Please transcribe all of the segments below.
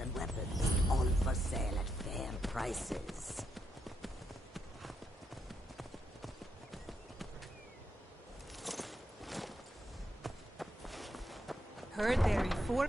artifacts and weapons, all for sale at fair prices. Heard there before.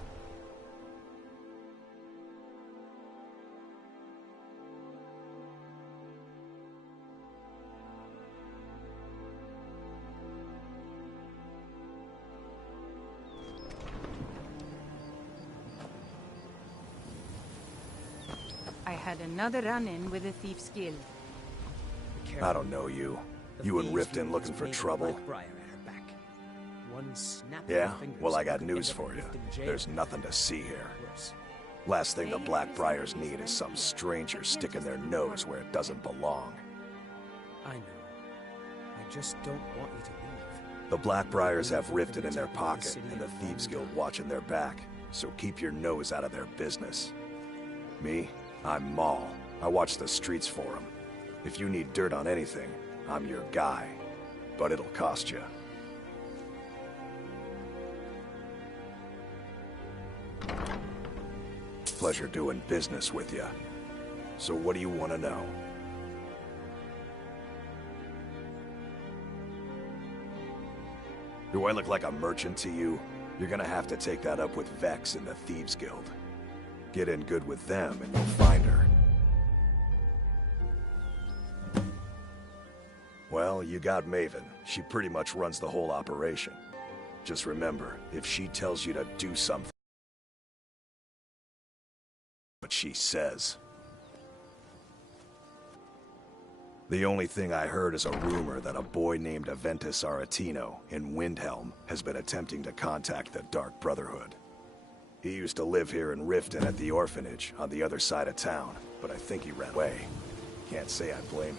I had another run-in with a thief's guild. I don't know you. You and Riften looking for trouble? Yeah? Well, I got news for you. There's nothing to see here. Last thing the Blackbriars need is some stranger sticking their nose where it doesn't belong. I know. I just don't want you to leave. The Blackbriars have Riften in their pocket and the Thieves Guild watching their back, so keep your nose out of their business. Me? I'm Maul. I watch the streets for them. If you need dirt on anything, I'm your guy. But it'll cost you. Pleasure doing business with you. So what do you want to know? Do I look like a merchant to you? You're gonna have to take that up with Vex in the Thieves Guild. Get in good with them and you'll find her. Well, you got Maven. She pretty much runs the whole operation. Just remember, if she tells you to do something, what she says. The only thing I heard is a rumor that a boy named Aventus Aretino in Windhelm has been attempting to contact the Dark Brotherhood. He used to live here in Riften at the orphanage on the other side of town, but I think he ran away. Can't say I blame him.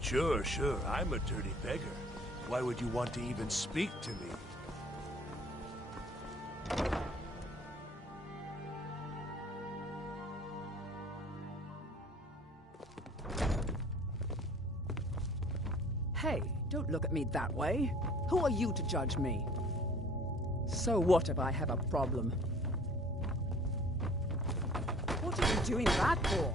Sure, I'm a dirty beggar. Why would you want to even speak to me? Hey, don't look at me that way. Who are you to judge me? So what if I have a problem? What are you doing that for?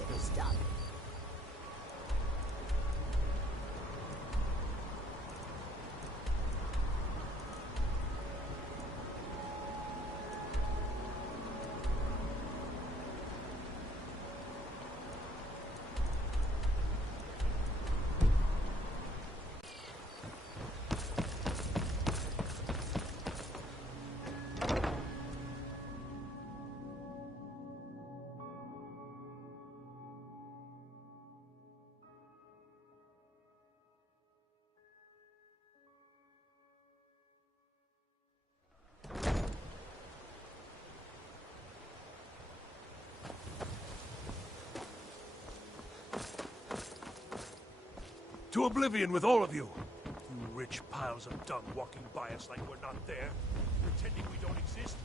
It is done. To oblivion with all of you! You rich piles of dung walking by us like we're not there, pretending we don't exist.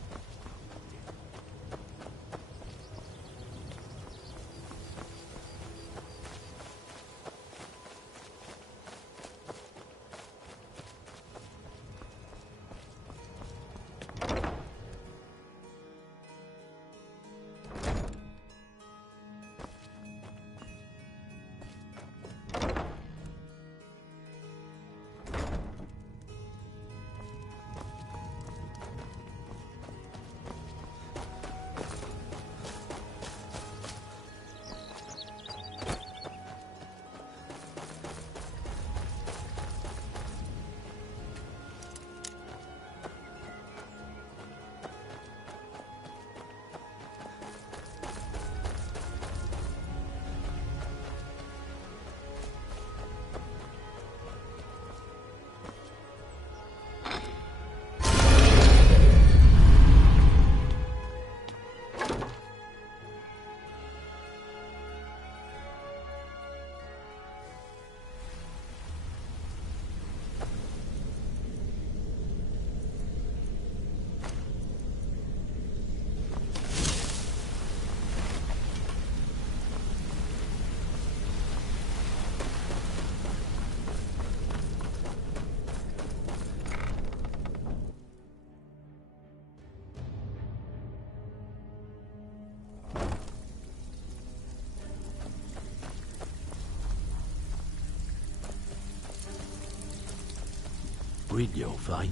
brillo, fine.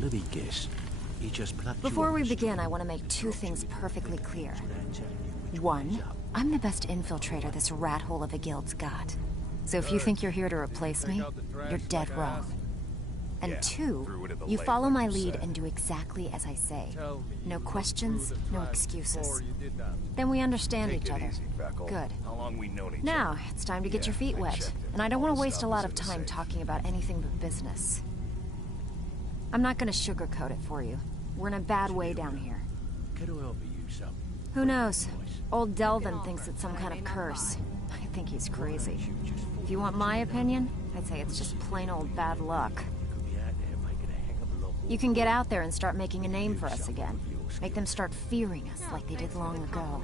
Let me guess. He just plucked Before you we off the begin, street I want to make and two dropped things you in perfectly the clear. Should I tell you which One, way's up? I'm the best infiltrator this rat hole of a guild's got. So if you think you're here to replace me, you're dead wrong. And two, you follow my lead and do exactly as I say. No questions, no excuses. Then we understand each other. Good. How long we known each Now, other? it's time to get your feet I wet. checked it. And I don't All want the to waste a stuff lot is of in the time safe. talking about anything but business. I'm not going to sugarcoat it for you. We're in a bad way down here. Can I offer you some? Who knows? Old Delvin thinks it's some kind of curse. I think he's crazy. If you want my opinion, I'd say it's just plain old bad luck. Could be out there making a heck of a lot more. You can get out there and start making a name for us again. Make them start fearing us like they did long ago.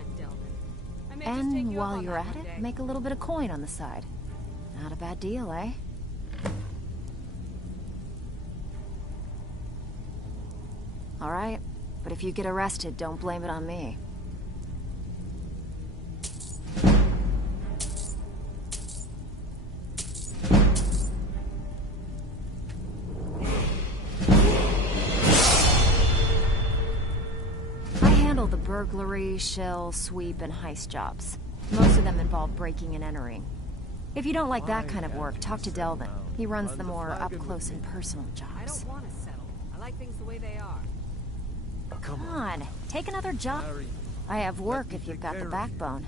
And while you're at it, make a little bit of coin on the side. Not a bad deal, eh? All right, but if you get arrested, don't blame it on me. I handle the burglary, shell, sweep, and heist jobs. Most of them involve breaking and entering. If you don't like that kind of work, talk to Delvin. He runs the more up-close and personal I jobs. don't want to settle. I like things the way they are. Come on, take another job. I have work if you've got the backbone.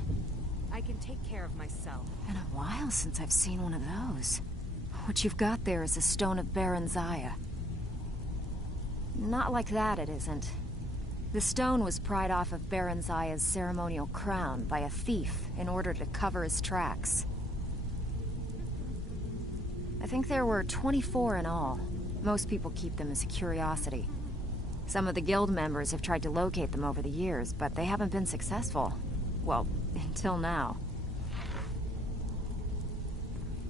I can take care of myself. Been a while since I've seen one of those. What you've got there is a stone of Baron Zaya. Not like that, it isn't. The stone was pried off of Baron Zaya's ceremonial crown by a thief in order to cover his tracks. I think there were 24 in all. Most people keep them as a curiosity. Some of the guild members have tried to locate them over the years, but they haven't been successful. Well, until now.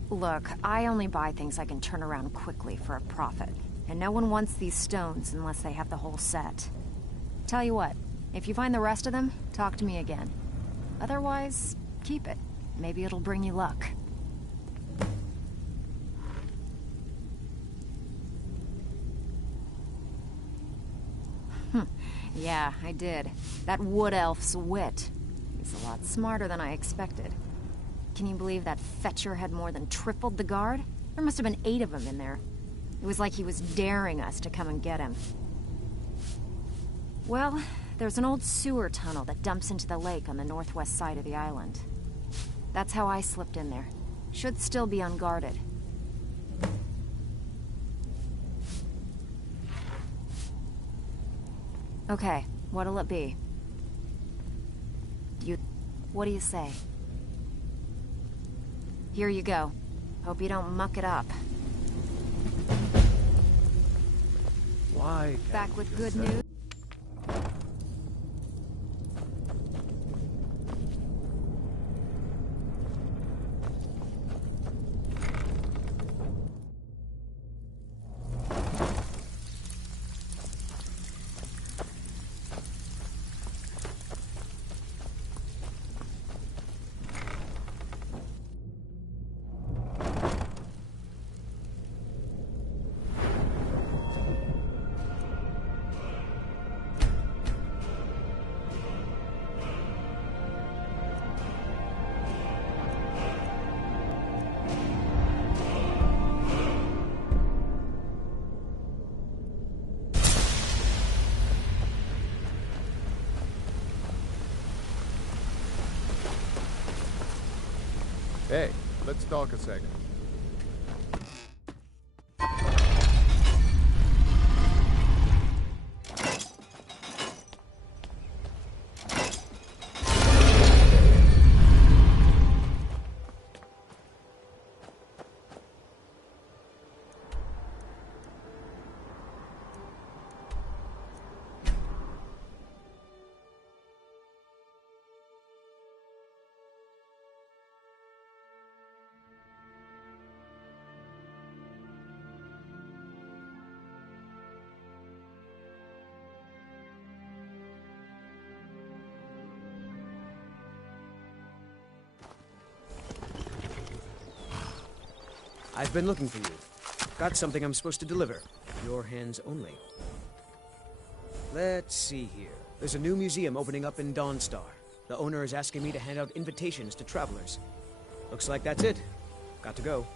Look, I only buy things I can turn around quickly for a profit. And no one wants these stones unless they have the whole set. Tell you what, if you find the rest of them, talk to me again. Otherwise, keep it. Maybe it'll bring you luck. Yeah, I did. That wood elf's wit. He's a lot smarter than I expected. Can you believe that fetcher had more than tripled the guard? There must have been 8 of them in there. It was like he was daring us to come and get him. Well, there's an old sewer tunnel that dumps into the lake on the northwest side of the island. That's how I slipped in there. Should still be unguarded. Okay, what'll it be? What do you say? Here you go. Hope you don't muck it up. Why? Back with good news? Hey, let's talk a second. I've been looking for you. Got something I'm supposed to deliver. Your hands only. Let's see here. There's a new museum opening up in Dawnstar. The owner is asking me to hand out invitations to travelers. Looks like that's it. Got to go.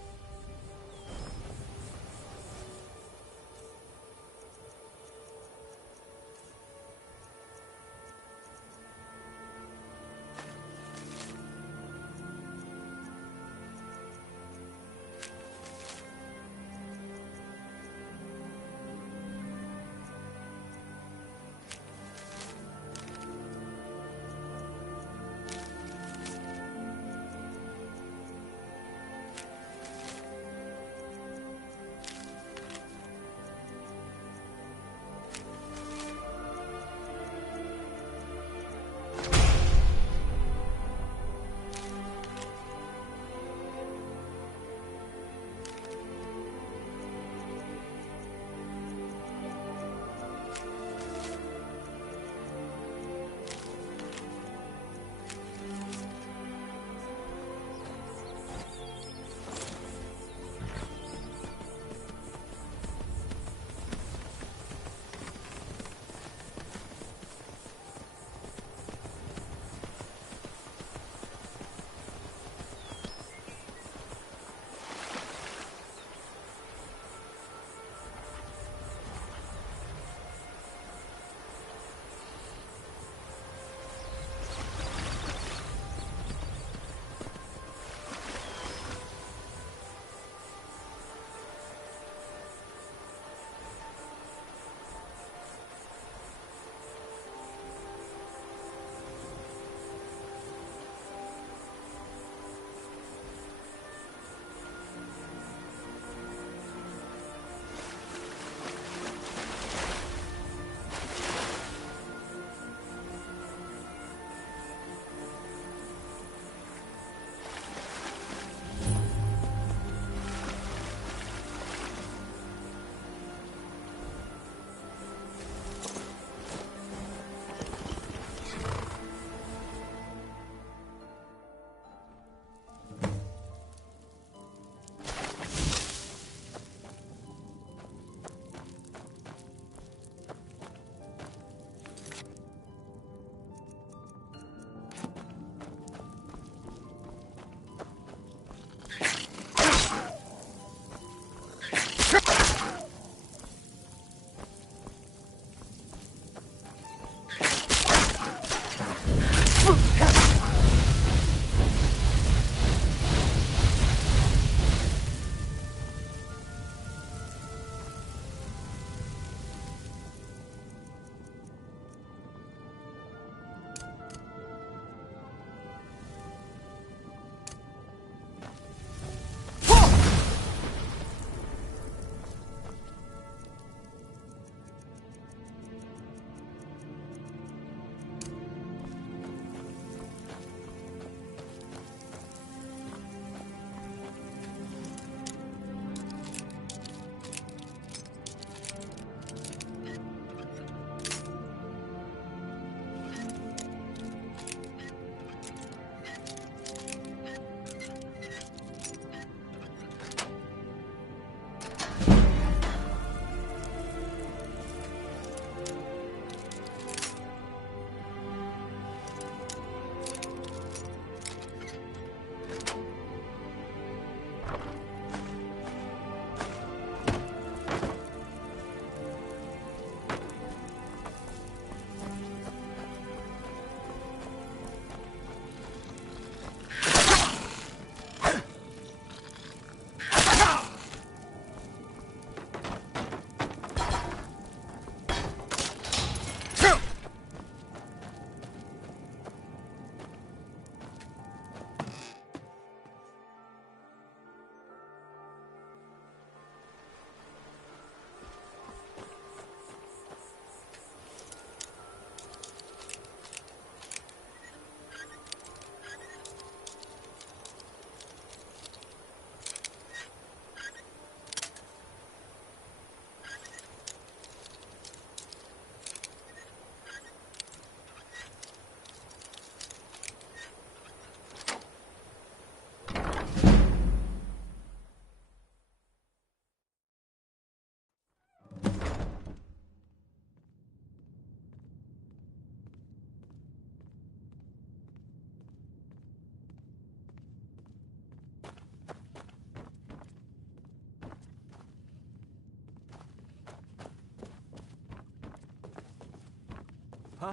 Huh?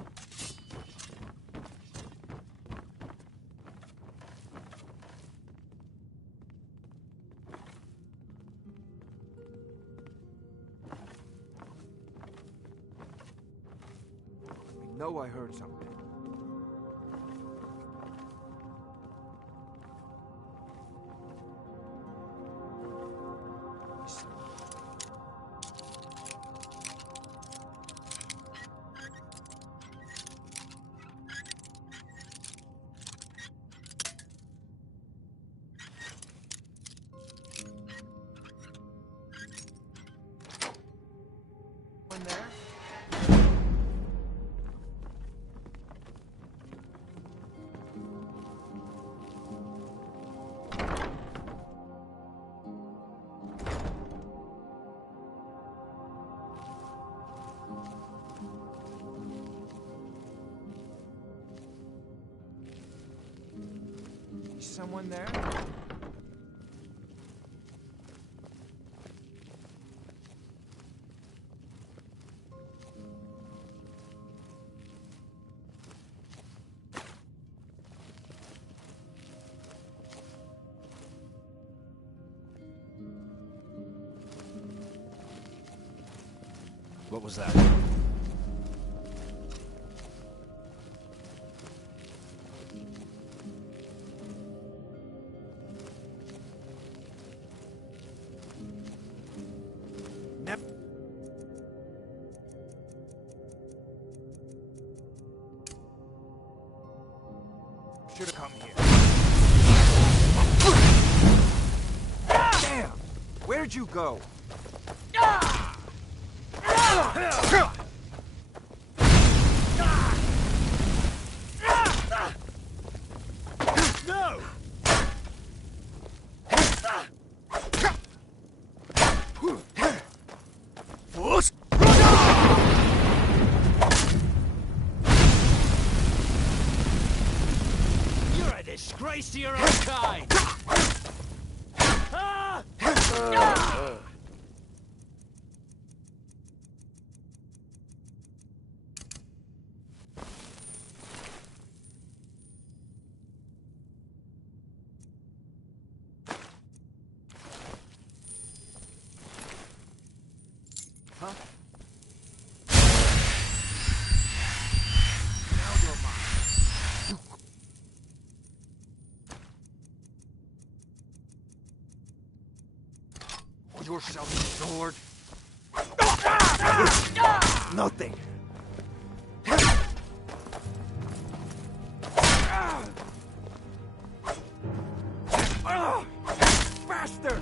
I know I heard something. Someone there? What was that? Should have come here. Damn! Where'd you go? No! You're a disgrace to your own kind! Huh? Yourself a sword. Nothing. Faster!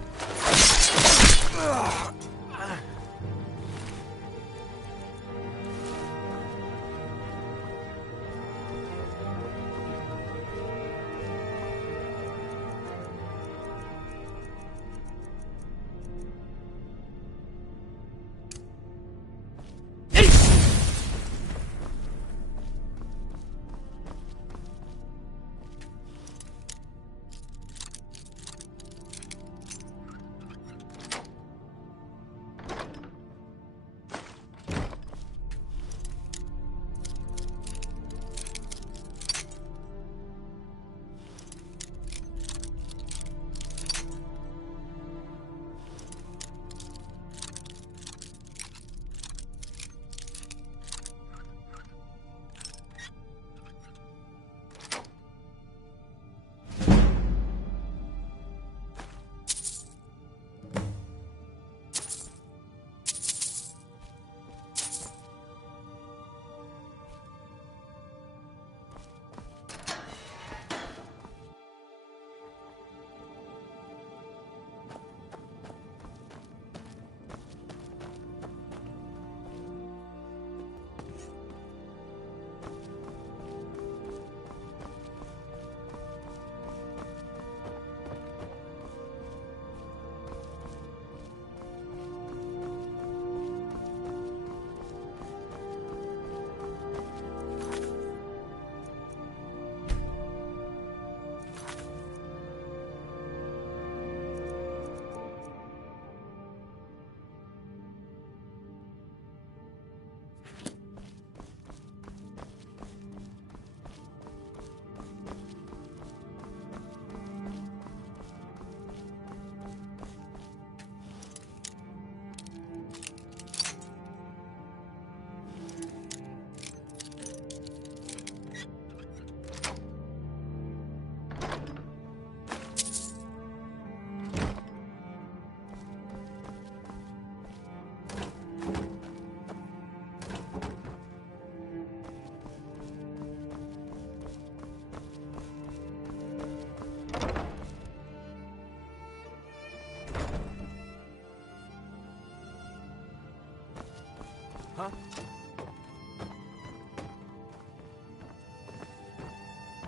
Huh?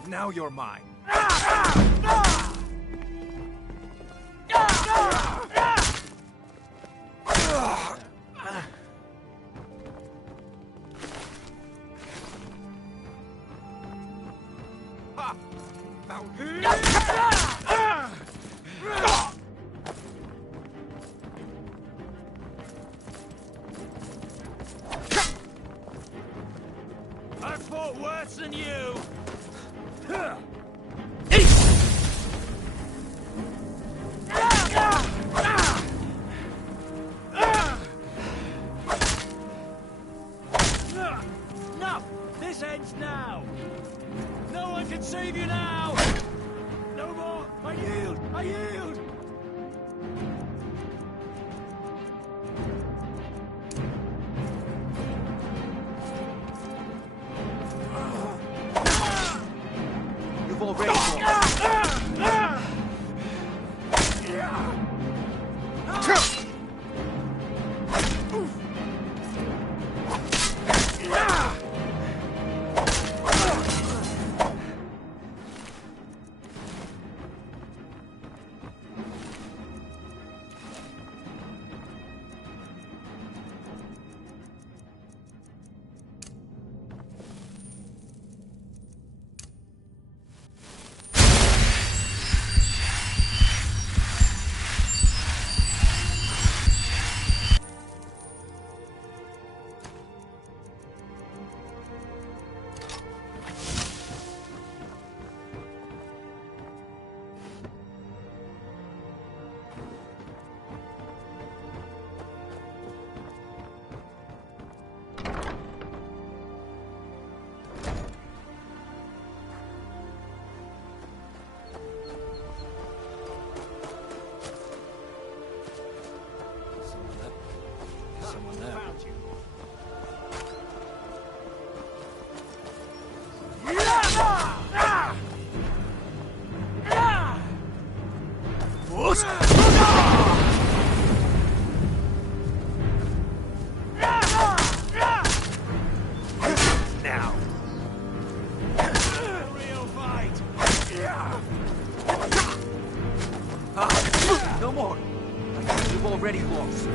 Now you're mine. I fought worse than you! Enough! This ends now! No one can save you now! No more! I yield! I yield! You've already lost. Now. Real fight! No more. You've already lost.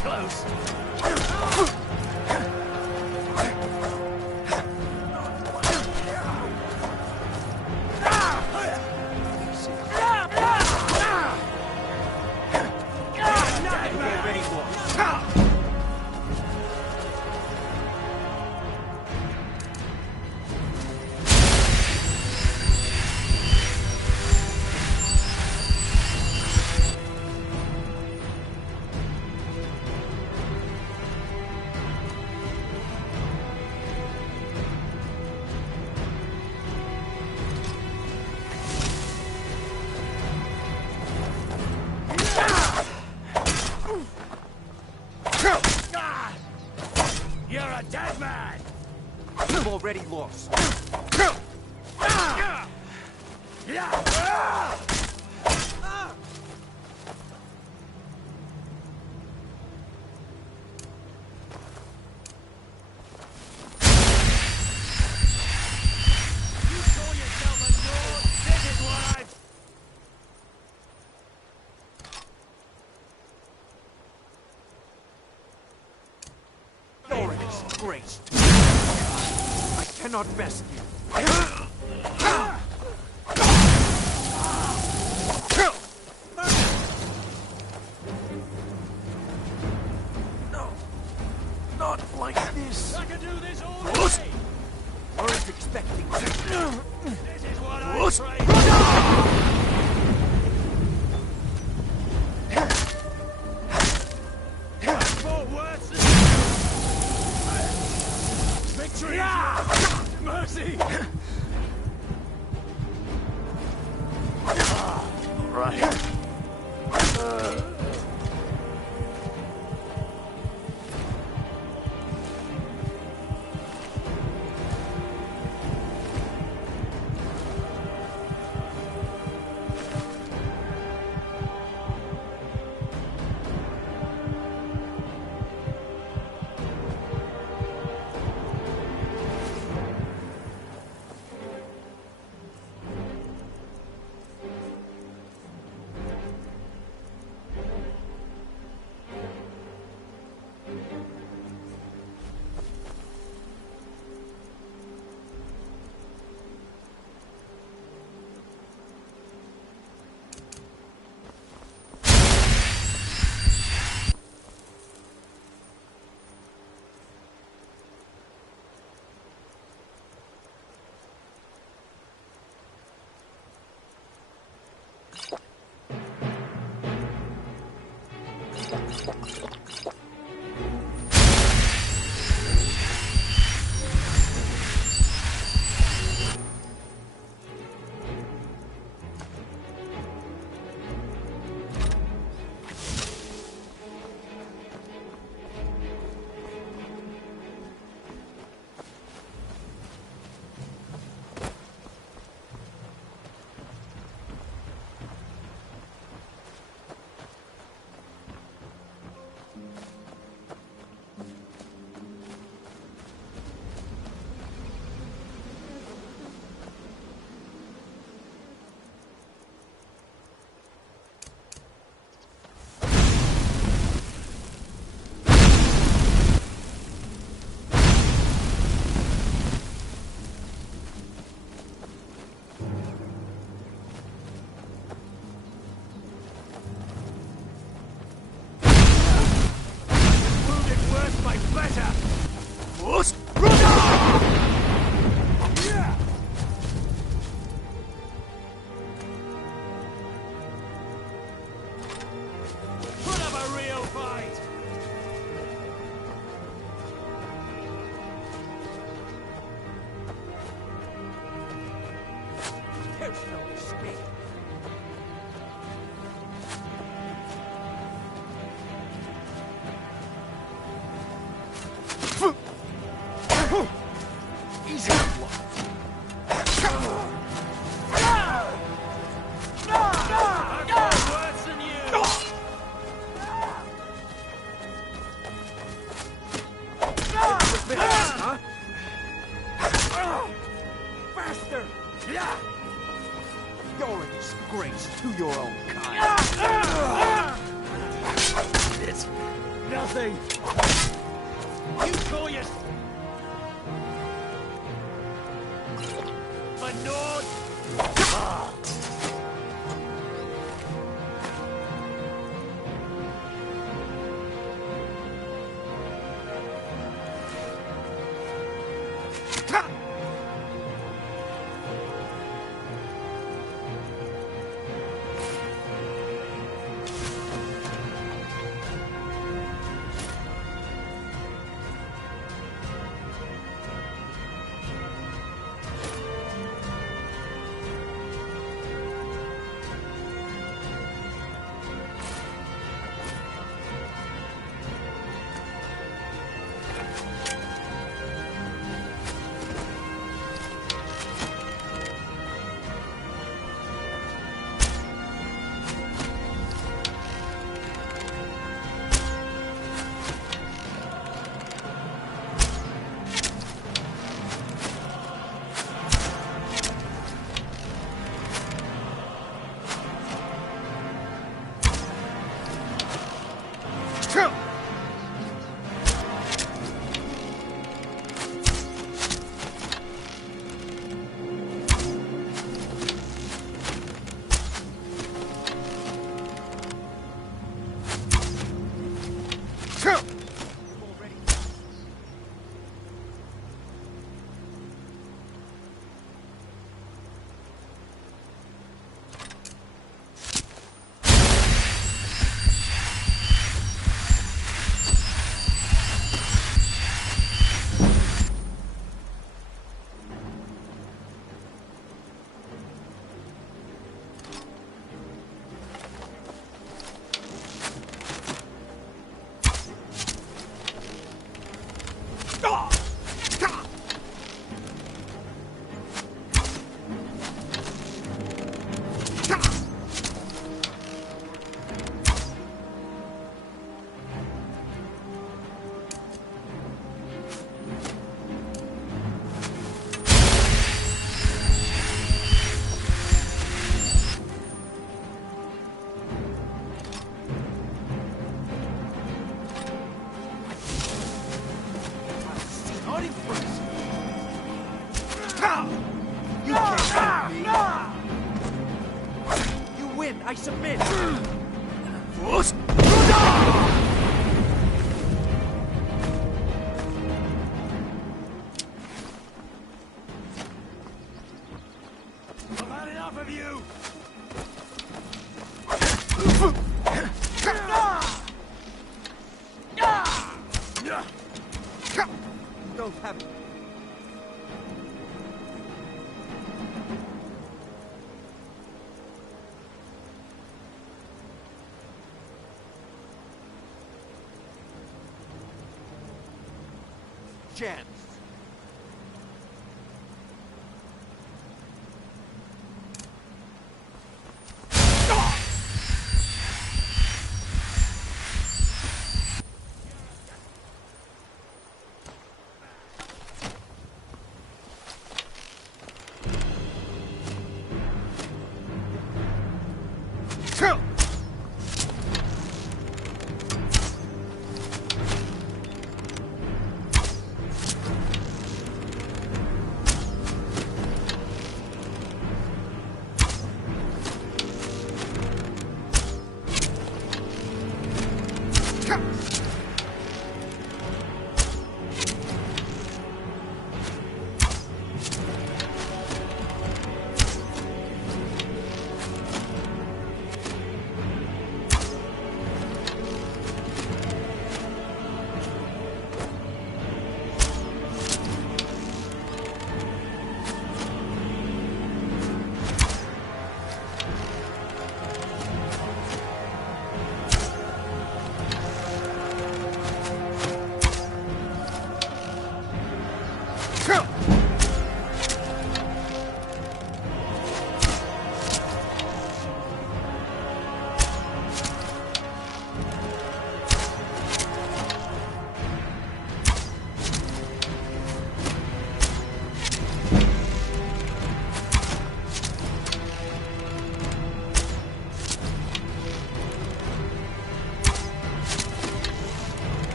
Close! You've already lost. You're a dead man! You've already lost. You call yourself a Nord? This is what I've... You're a disgrace. I cannot best you. No. Not like this. I can do this all day! Weren't expecting this. This is what I trained! I fought worse than... Victory! Mercy! Right. not impressive. You can't stop me. You win. I submit. I've had enough of you! Don't have it. Chance.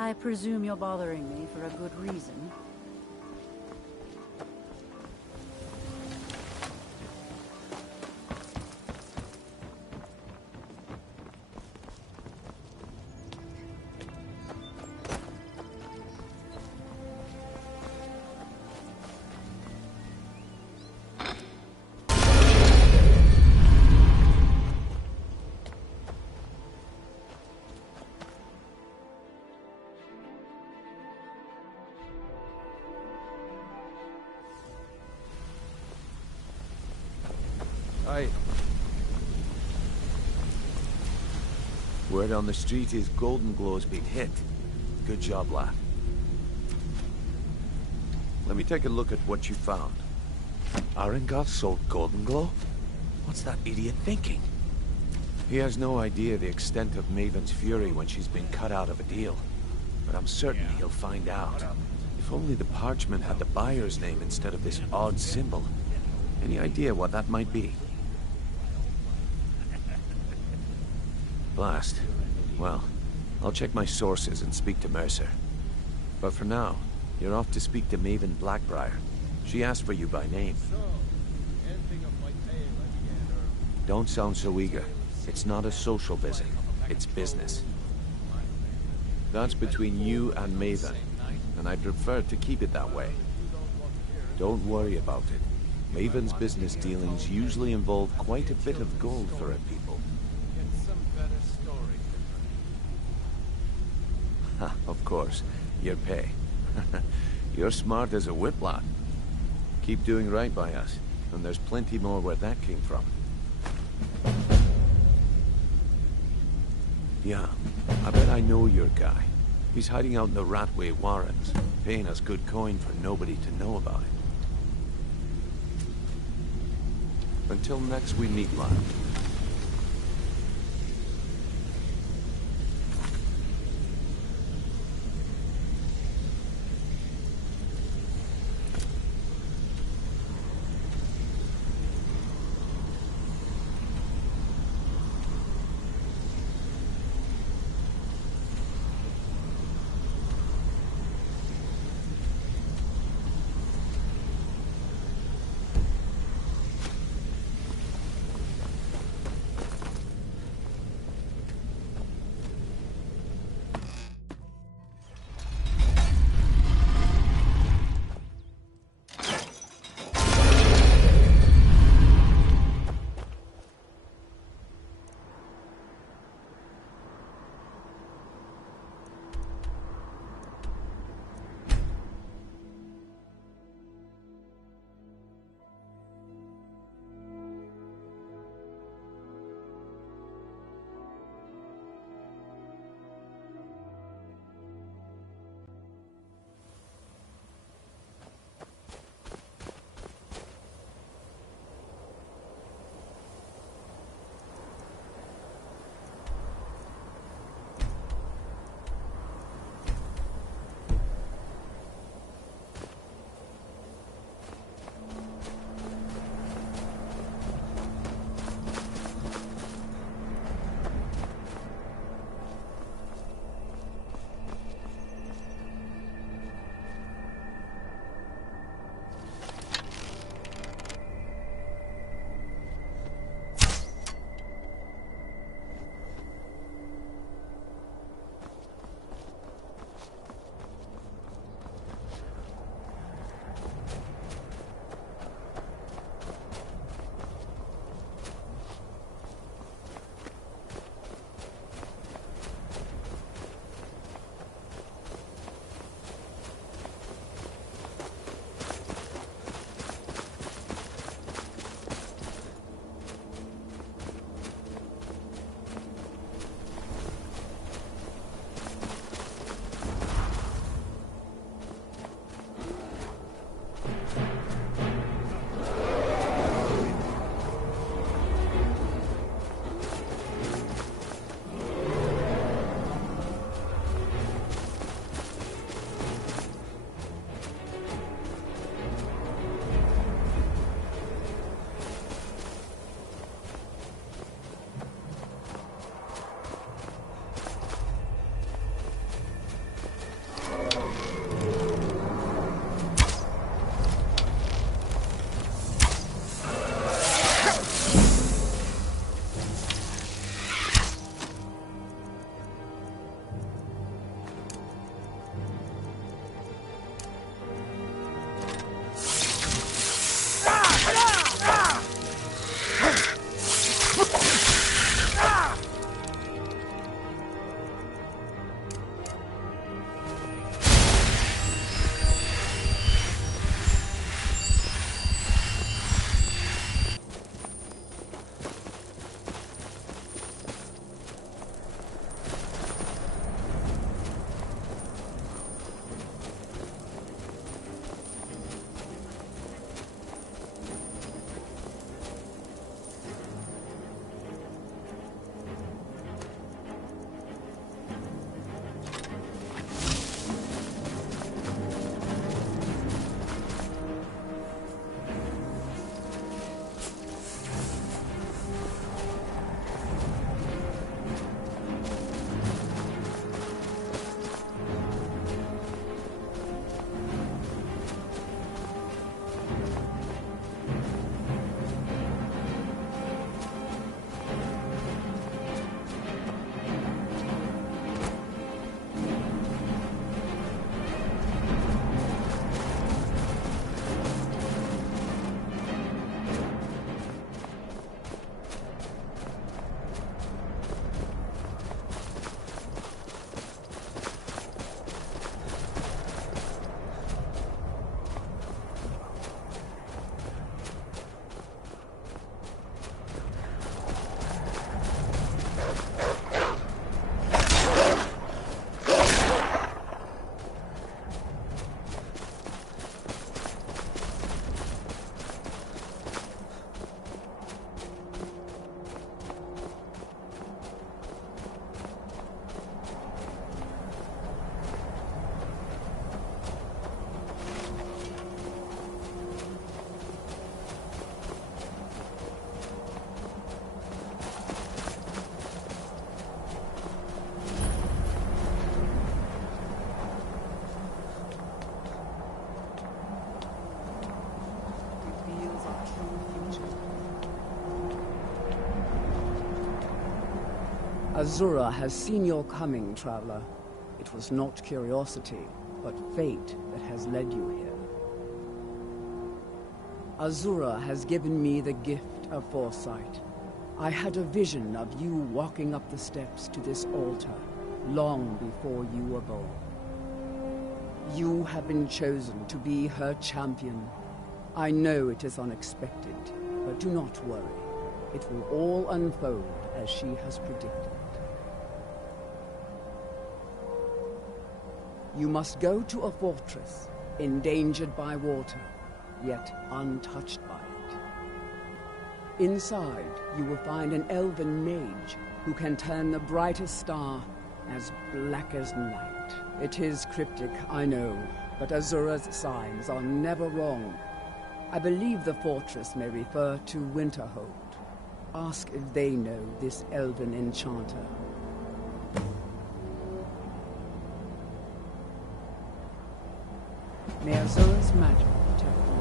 I presume you're bothering me for a good reason. Word on the street is Golden Glow's been hit. Good job, lad. Let me take a look at what you found. Arengoth sold Golden Glow? What's that idiot thinking? He has no idea the extent of Maven's fury when she's been cut out of a deal. But I'm certain he'll find out. If only the parchment had the buyer's name instead of this odd symbol. Any idea what that might be? Blast. Well, I'll check my sources and speak to Mercer. But for now, you're off to speak to Maven Blackbriar. She asked for you by name. Don't sound so eager. It's not a social visit. It's business. That's between you and Maven, and I prefer to keep it that way. Don't worry about it. Maven's business dealings usually involve quite a bit of gold for her people. Ha, of course. Your pay. You're smart as a whip lad. Keep doing right by us, and there's plenty more where that came from. Yeah, I bet I know your guy. He's hiding out in the Ratway Warrens, paying us good coin for nobody to know about it. Until next we meet, lad. Azura has seen your coming, traveler. It was not curiosity, but fate that has led you here. Azura has given me the gift of foresight. I had a vision of you walking up the steps to this altar, long before you were born. You have been chosen to be her champion. I know it is unexpected, but do not worry. It will all unfold as she has predicted. You must go to a fortress, endangered by water, yet untouched by it. Inside, you will find an elven mage who can turn the brightest star as black as night. It is cryptic, I know, but Azura's signs are never wrong. I believe the fortress may refer to Winterhold. Ask if they know this elven enchanter. May Azura's magic protect you.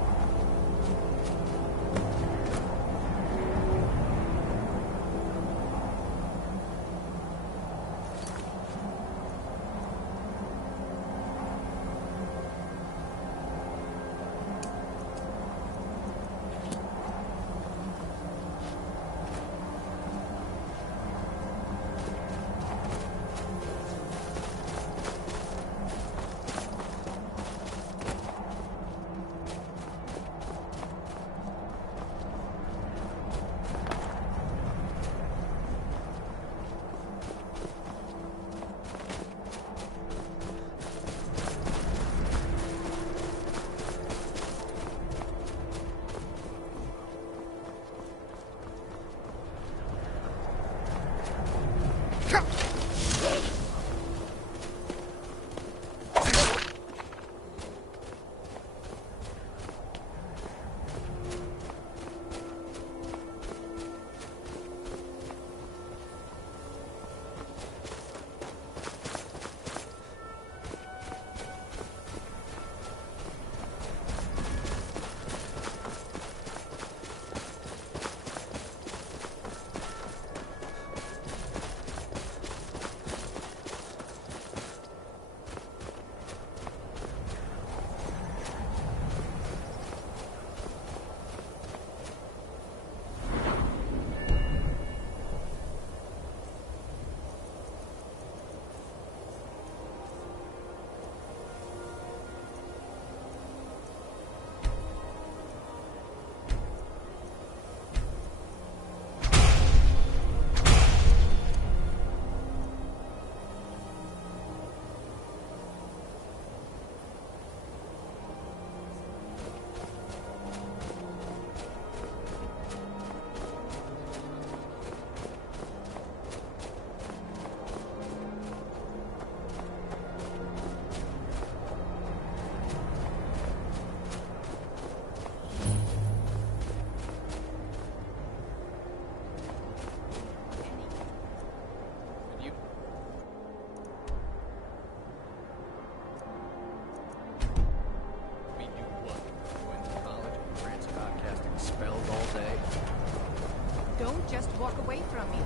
Just walk away from me.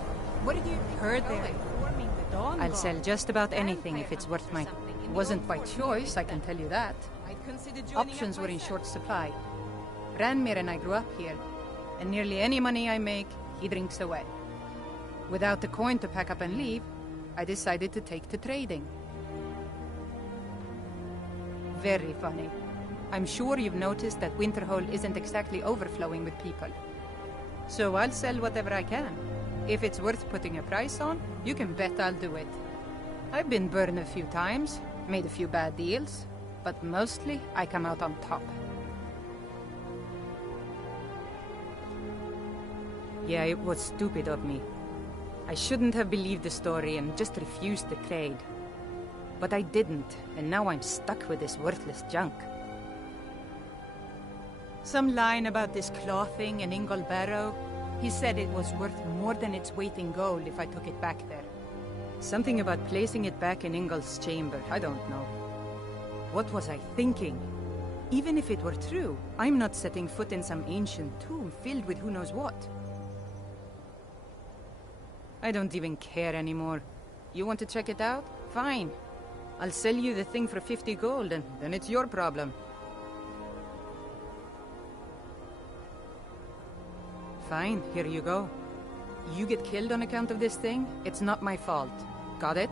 What did you Heard there? I'll sell just about anything if it's worth my... It wasn't by choice, I can tell you that. Options were in short supply. Ranmir and I grew up here, and nearly any money I make, he drinks away. Without the coin to pack up and leave, I decided to take to trading. Very funny. I'm sure you've noticed that Winterhold isn't exactly overflowing with people. So I'll sell whatever I can. If it's worth putting a price on, you can bet I'll do it. I've been burned a few times, made a few bad deals, but mostly I come out on top. Yeah, it was stupid of me. I shouldn't have believed the story and just refused the trade. But I didn't, and now I'm stuck with this worthless junk. Some line about this clothing in Ingol Barrow. He said it was worth more than its weight in gold if I took it back there. Something about placing it back in Ingol's chamber, I don't know. What was I thinking? Even if it were true, I'm not setting foot in some ancient tomb filled with who knows what. I don't even care anymore. You want to check it out? Fine. I'll sell you the thing for 50 gold, and then it's your problem. Fine, here you go. You get killed on account of this thing, it's not my fault. Got it?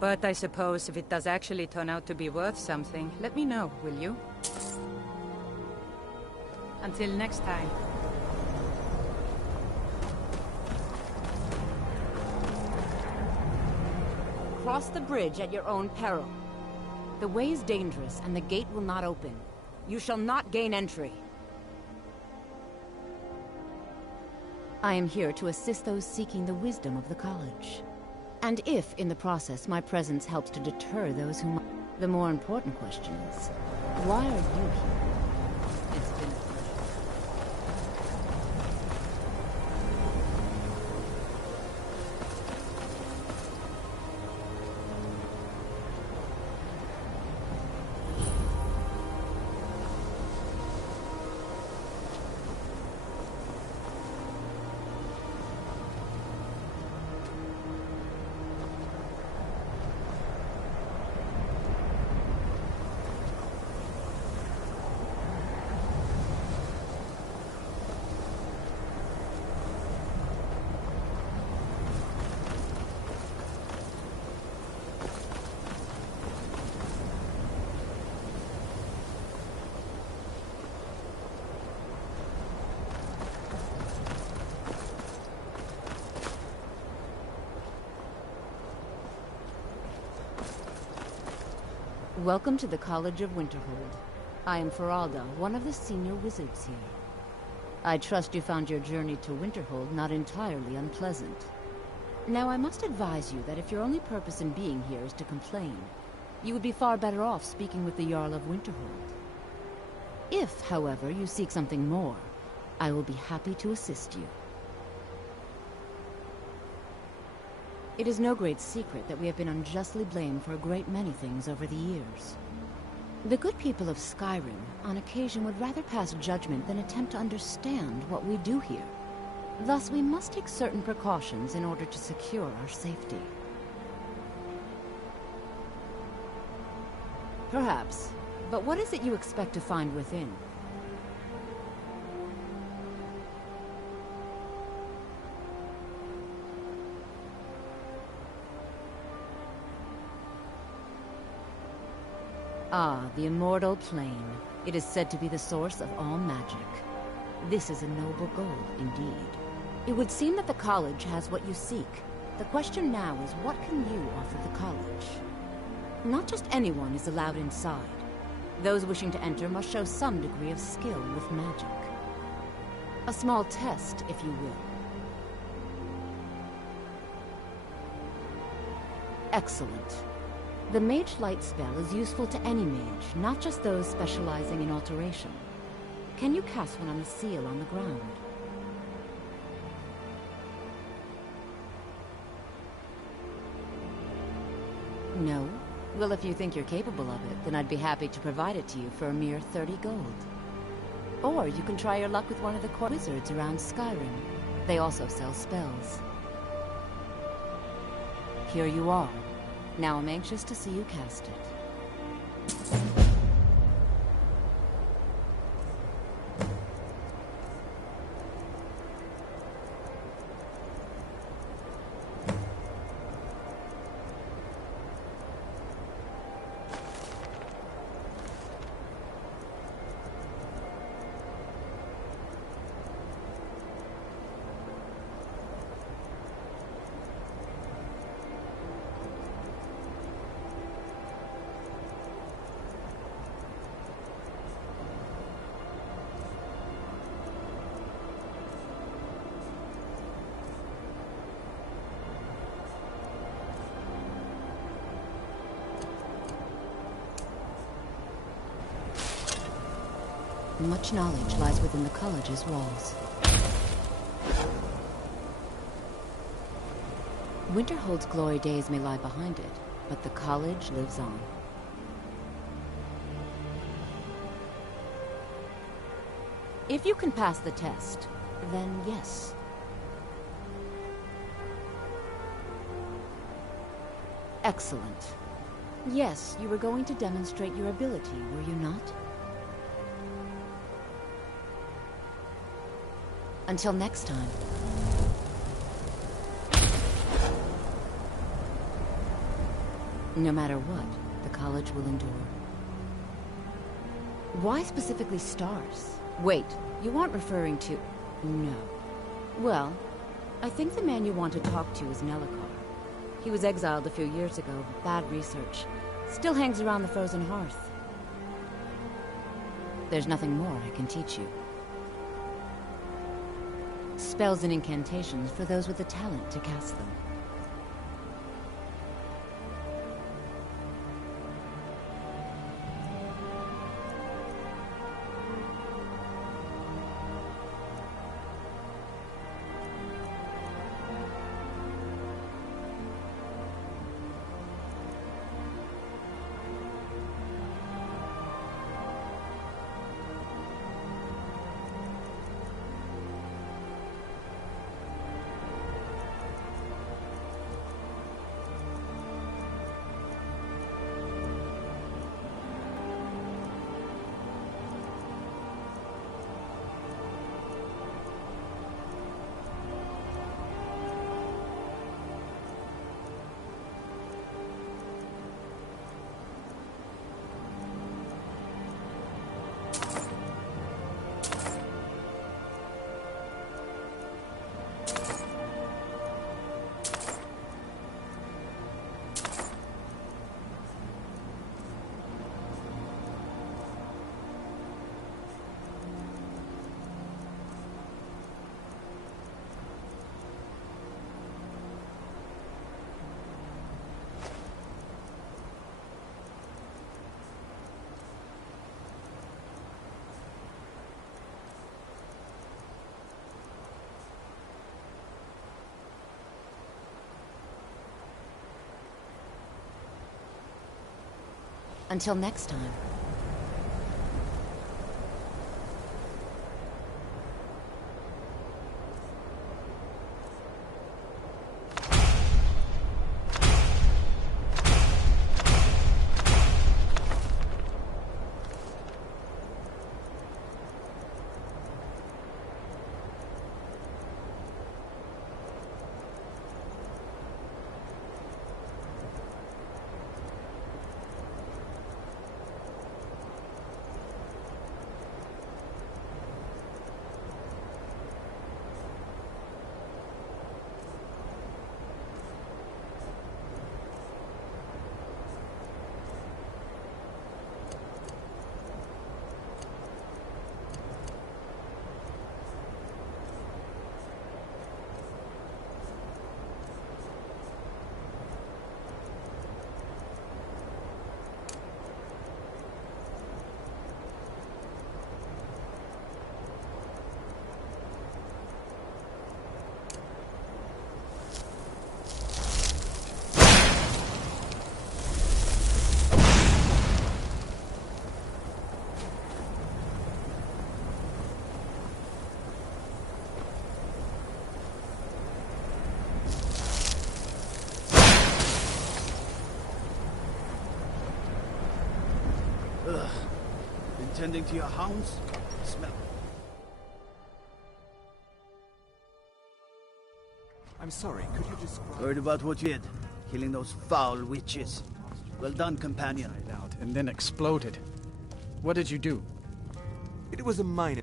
But I suppose if it does actually turn out to be worth something, let me know, will you? Until next time. Cross the bridge at your own peril. The way is dangerous, and the gate will not open. You shall not gain entry. I am here to assist those seeking the wisdom of the college. And if, in the process, my presence helps to deter those who... The more important question is, why are you here? It's been a pleasure. Welcome to the College of Winterhold. I am Feralda, one of the senior wizards here. I trust you found your journey to Winterhold not entirely unpleasant. Now, I must advise you that if your only purpose in being here is to complain, you would be far better off speaking with the Jarl of Winterhold. If, however, you seek something more, I will be happy to assist you. It is no great secret that we have been unjustly blamed for a great many things over the years. The good people of Skyrim, on occasion, would rather pass judgment than attempt to understand what we do here. Thus, we must take certain precautions in order to secure our safety. Perhaps. But what is it you expect to find within? Ah, the Immortal Plane. It is said to be the source of all magic. This is a noble goal, indeed. It would seem that the college has what you seek. The question now is, what can you offer the college? Not just anyone is allowed inside. Those wishing to enter must show some degree of skill with magic. A small test, if you will. Excellent. The Mage Light spell is useful to any mage, not just those specializing in alteration. Can you cast one on the seal on the ground? No? Well, if you think you're capable of it, then I'd be happy to provide it to you for a mere 30 gold. Or you can try your luck with one of the core wizards around Skyrim. They also sell spells. Here you are. Now I'm anxious to see you cast it. Much knowledge lies within the college's walls. Winterhold's glory days may lie behind it, but the college lives on. If you can pass the test, then yes. Excellent. Yes, you were going to demonstrate your ability, were you not? Until next time. No matter what, the college will endure. Why specifically stars? Wait, you aren't referring to... No. Well, I think the man you want to talk to is Nellikar. He was exiled a few years ago, with bad research. Still hangs around the frozen hearth. There's nothing more I can teach you. Spells and incantations for those with the talent to cast them. Until next time. Tending to your hounds? Smell. I'm sorry, could you describe... Heard about what you did. Killing those foul witches. Well done, companion. Out and then exploded. What did you do? It was a minor...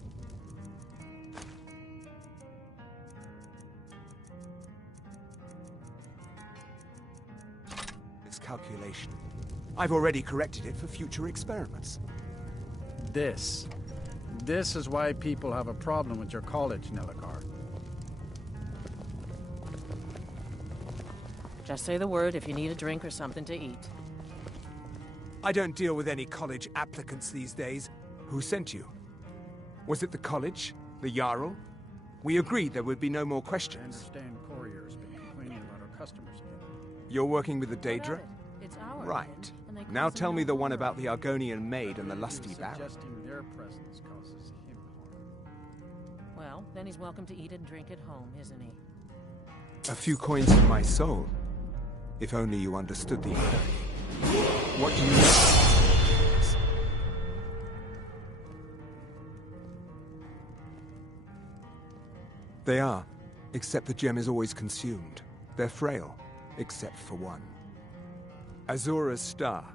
miscalculation. I've already corrected it for future experiments. This is why people have a problem with your college, Nellikar. Just say the word if you need a drink or something to eat. I don't deal with any college applicants these days. Who sent you? Was it the college? The Jarl? We agreed there would be no more I questions. understand courier's been complaining about our customers again. You're working with the Daedra? It's ours. Right. And they Now close tell them me down the one for about the us. Argonian maid and the lusty baron. Suggesting their presence causes him harm. Well, then he's welcome to eat and drink at home, isn't he? A few coins for my soul. If only you understood what you... They are, except the gem is always consumed. They're frail, except for one. Azura's Star,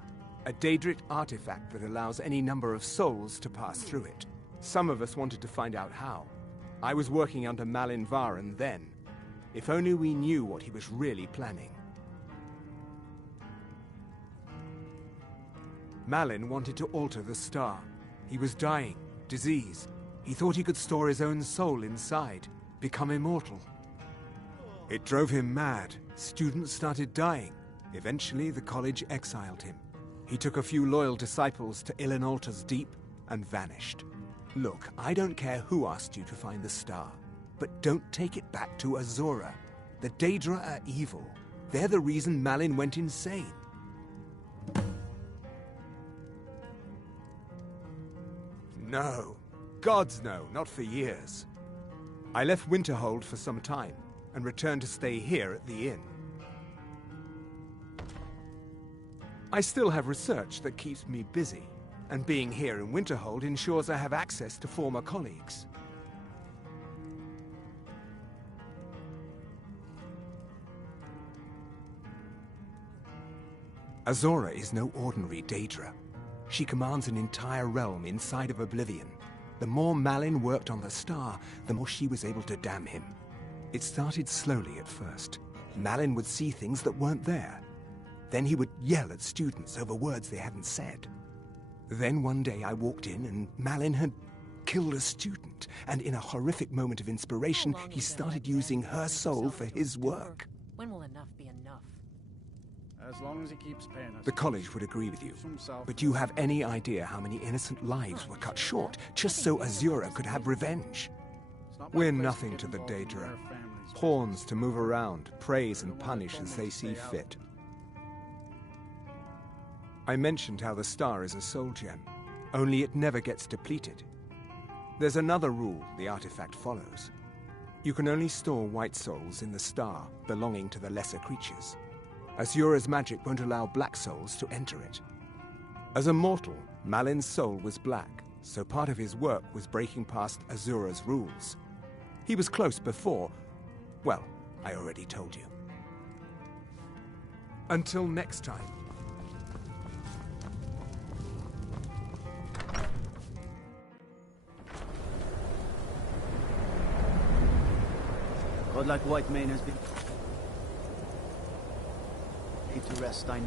a Daedric artifact that allows any number of souls to pass through it. Some of us wanted to find out how. I was working under Malin Varen then. If only we knew what he was really planning. Malin wanted to alter the star. He was dying, disease. He thought he could store his own soul inside, become immortal. It drove him mad. Students started dying. Eventually, the college exiled him. He took a few loyal disciples to Ilinalta's Deep and vanished. Look, I don't care who asked you to find the star, but don't take it back to Azura. The Daedra are evil. They're the reason Malin went insane. No. Gods no, not for years. I left Winterhold for some time, and returned to stay here at the inn. I still have research that keeps me busy, and being here in Winterhold ensures I have access to former colleagues. Azura is no ordinary Daedra. She commands an entire realm inside of Oblivion. The more Malin worked on the star, the more she was able to damn him. It started slowly at first. Malin would see things that weren't there. Then he would yell at students over words they hadn't said. Then one day I walked in and Malin had killed a student, and in a horrific moment of inspiration, he started using her soul for his work. When will enough be enough? As long as he keeps paying us. The college would agree with you, but do you have any idea how many innocent lives were cut short just so Azura could have revenge? We're nothing to the Daedra. Pawns to move around, praise and punish as they see fit. I mentioned how the star is a soul gem, only it never gets depleted. There's another rule the artifact follows. You can only store white souls in the star belonging to the lesser creatures. Azura's magic won't allow black souls to enter it. As a mortal, Malin's soul was black, so part of his work was breaking past Azura's rules. He was close before. Well, I already told you. Until next time. Godlike White Mane has been laid to rest, I know.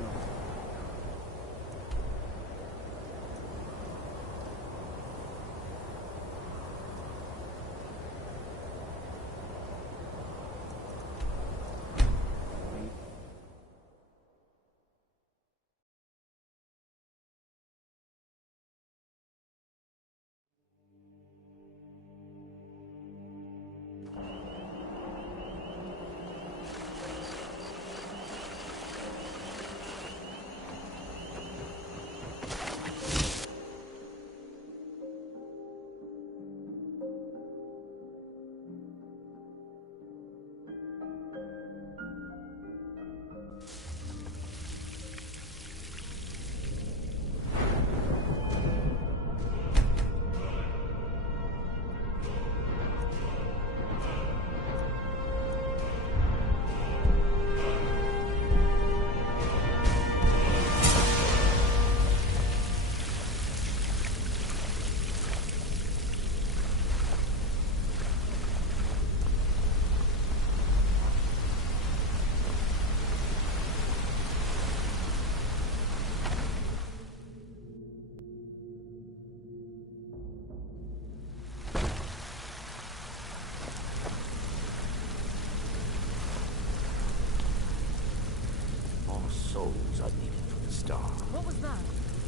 Souls are needed for the star. What was that?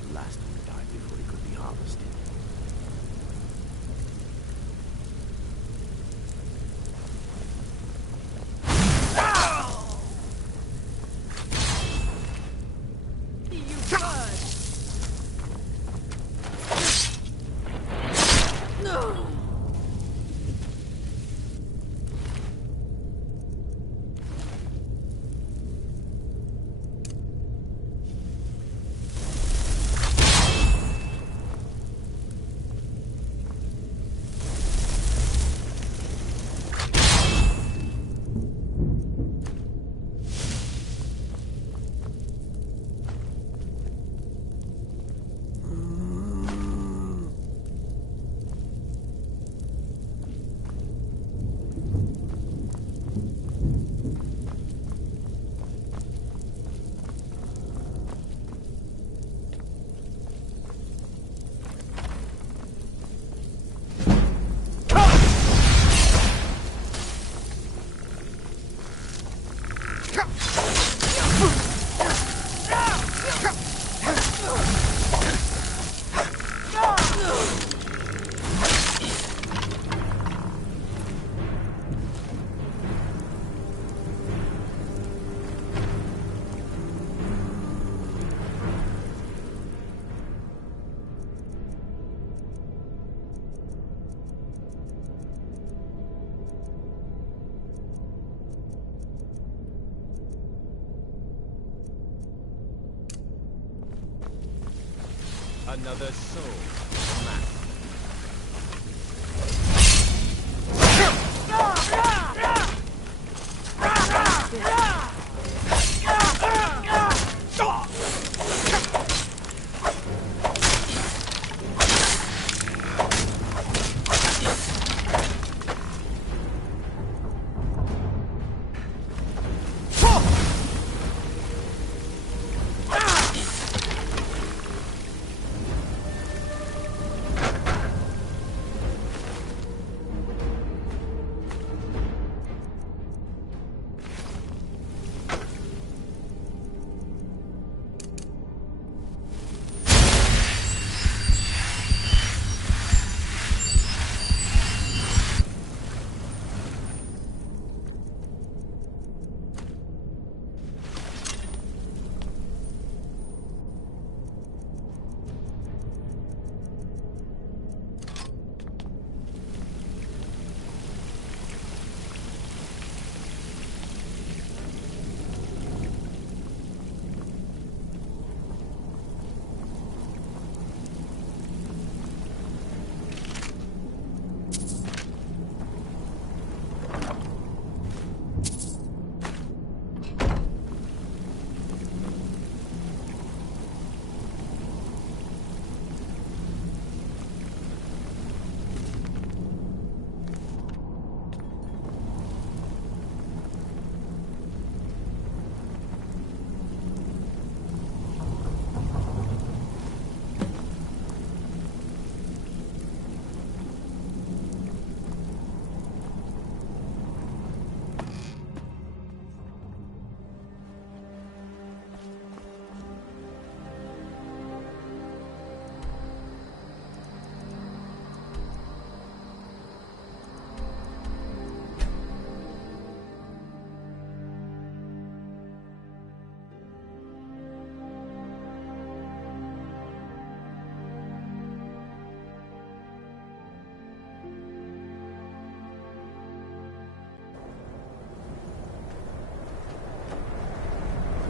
The last one died before he could be harvested. Another soul. Master.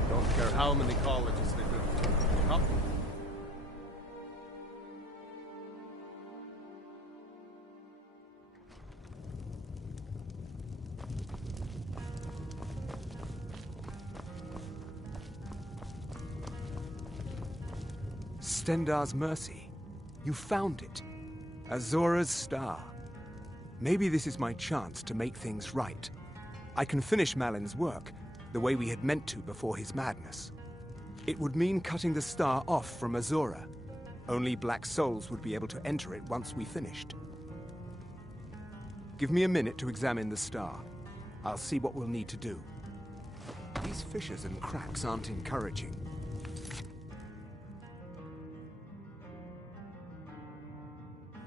Don't care how many colleges they built. Huh? Stendarr's mercy. You found it. Azora's star. Maybe this is my chance to make things right. I can finish Malin's work, the way we had meant to before his madness. It would mean cutting the star off from Azora. Only black souls would be able to enter it once we finished. Give me a minute to examine the star. I'll see what we'll need to do. These fissures and cracks aren't encouraging.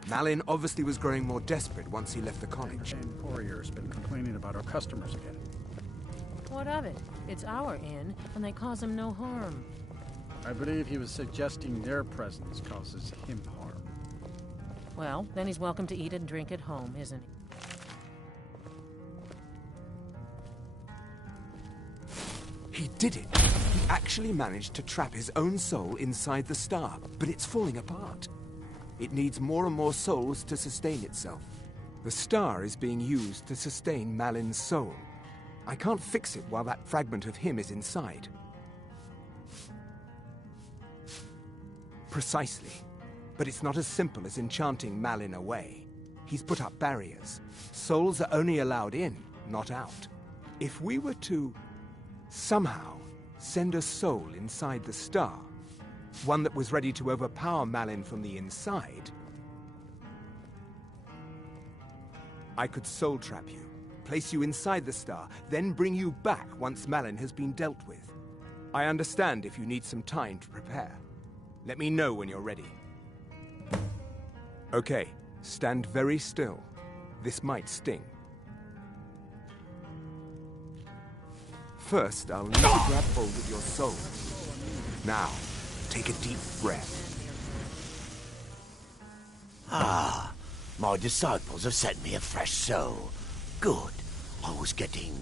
Malin obviously was growing more desperate once he left the college. The courier's been complaining about our customers again. What of it? It's our inn, and they cause him no harm. I believe he was suggesting their presence causes him harm. Well, then he's welcome to eat and drink at home, isn't he? He did it! He actually managed to trap his own soul inside the star, but it's falling apart. It needs more and more souls to sustain itself. The star is being used to sustain Malin's soul. I can't fix it while that fragment of him is inside. Precisely. But it's not as simple as enchanting Malin away. He's put up barriers. Souls are only allowed in, not out. If we were to somehow send a soul inside the star, one that was ready to overpower Malin from the inside, I could soul trap you, place you inside the star, then bring you back once Malin has been dealt with. I understand if you need some time to prepare. Let me know when you're ready. Okay, stand very still. This might sting. First, I'll need to grab hold of your soul. Now, take a deep breath. Ah, my disciples have sent me a fresh soul. Good. I was getting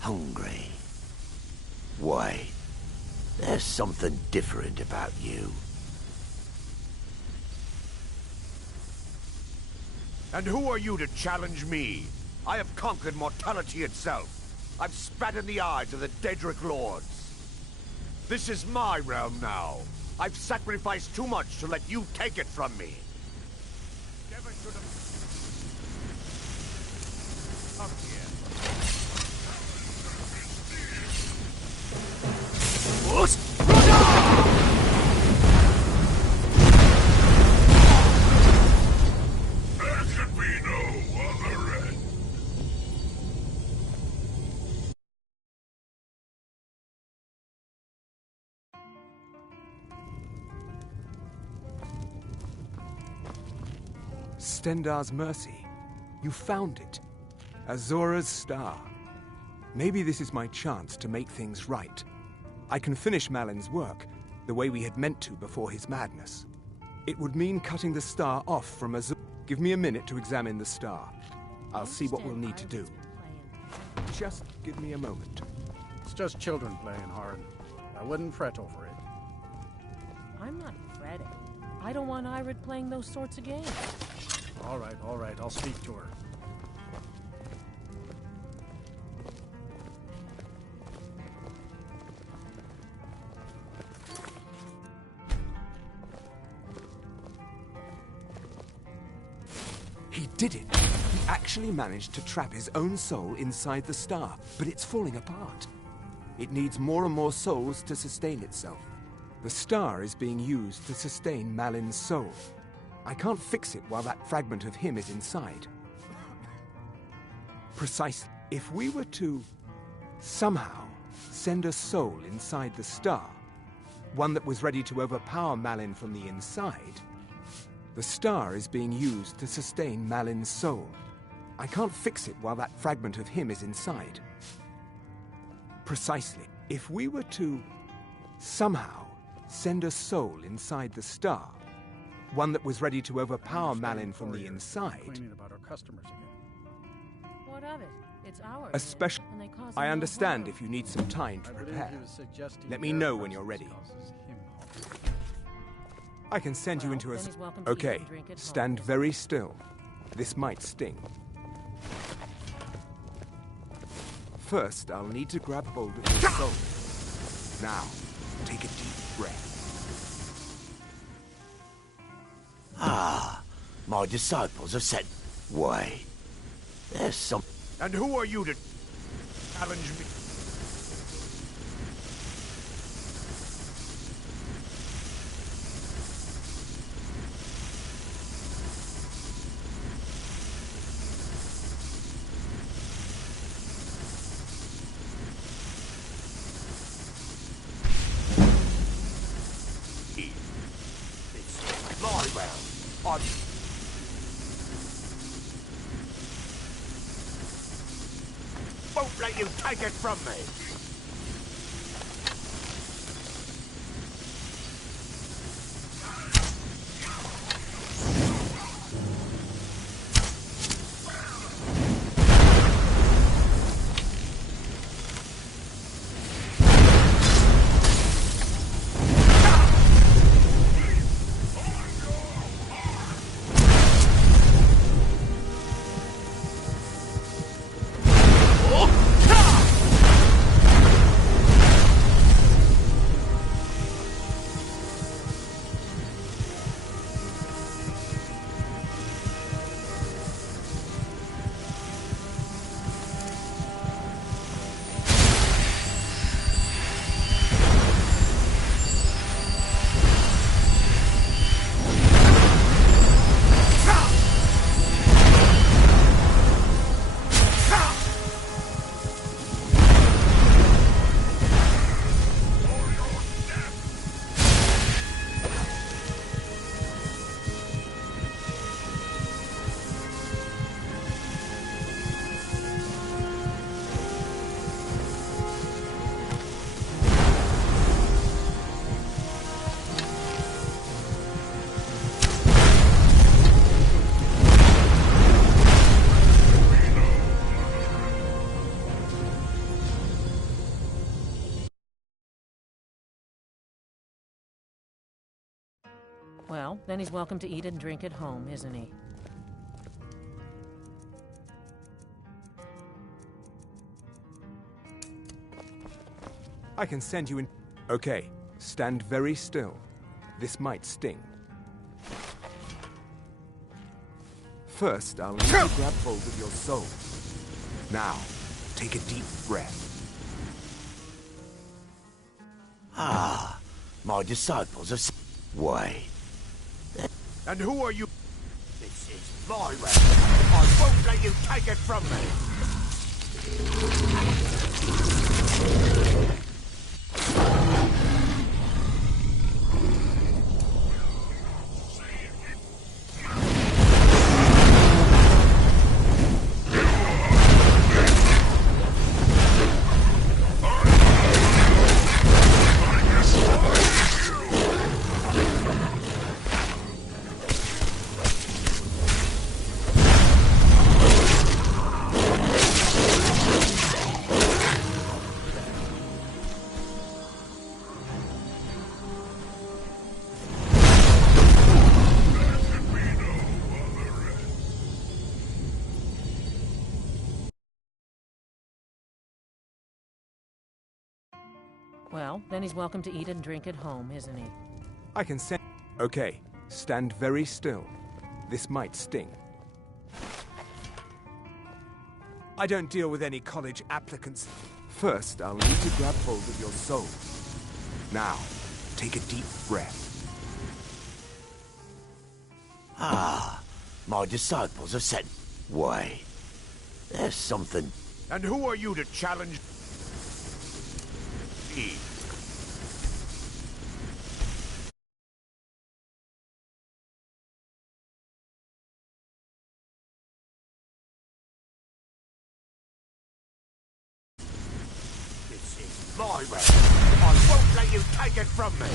hungry. Wait, there's something different about you. And who are you to challenge me? I have conquered mortality itself. I've spat in the eyes of the Daedric Lords. This is my realm now. I've sacrificed too much to let you take it from me. Never should have come here. What? There can be no other end. Stendarr's mercy. You found it. Azora's star. Maybe this is my chance to make things right. I can finish Malin's work, the way we had meant to before his madness. It would mean cutting the star off from Azora. Give me a minute to examine the star. I'll see what we'll need to do. Just give me a moment. It's just children playing hard. I wouldn't fret over it. I'm not fretting. I don't want Irid playing those sorts of games. All right, I'll speak to her. He did it! He actually managed to trap his own soul inside the star, but it's falling apart. It needs more and more souls to sustain itself. The star is being used to sustain Malin's soul. I can't fix it while that fragment of him is inside. Precisely. If we were to somehow send a soul inside the star, one that was ready to overpower Malin from the inside, the star is being used to sustain Malin's soul. I can't fix it while that fragment of him is inside. Precisely. If we were to somehow send a soul inside the star, one that was ready to overpower Malin from the inside. About our customers again. What of it? It's ours. Especially, I understand if you need some time to prepare. Let me know when you're ready. I can send you into a... Okay, stand very still. This might sting. First, I'll need to grab hold of your soul. Now, take a deep breath. Ah, my disciples have said, wait, there's some... And who are you to challenge me? Won't let you take it from me. Well, then he's welcome to eat and drink at home, isn't he? I can send you in... Okay, stand very still. This might sting. First, I'll need to grab hold of your soul. Now, take a deep breath. Ah, my disciples have... Wait. And who are you? This is my realm. I won't let you take it from me. Well, then he's welcome to eat and drink at home, isn't he? I can send... Okay, stand very still. This might sting. I don't deal with any college applicants. First, I'll need to grab hold of your soul. Now, take a deep breath. Ah, my disciples have said... Wait. There's something... And who are you to challenge... me? This is my realm. I won't let you take it from me.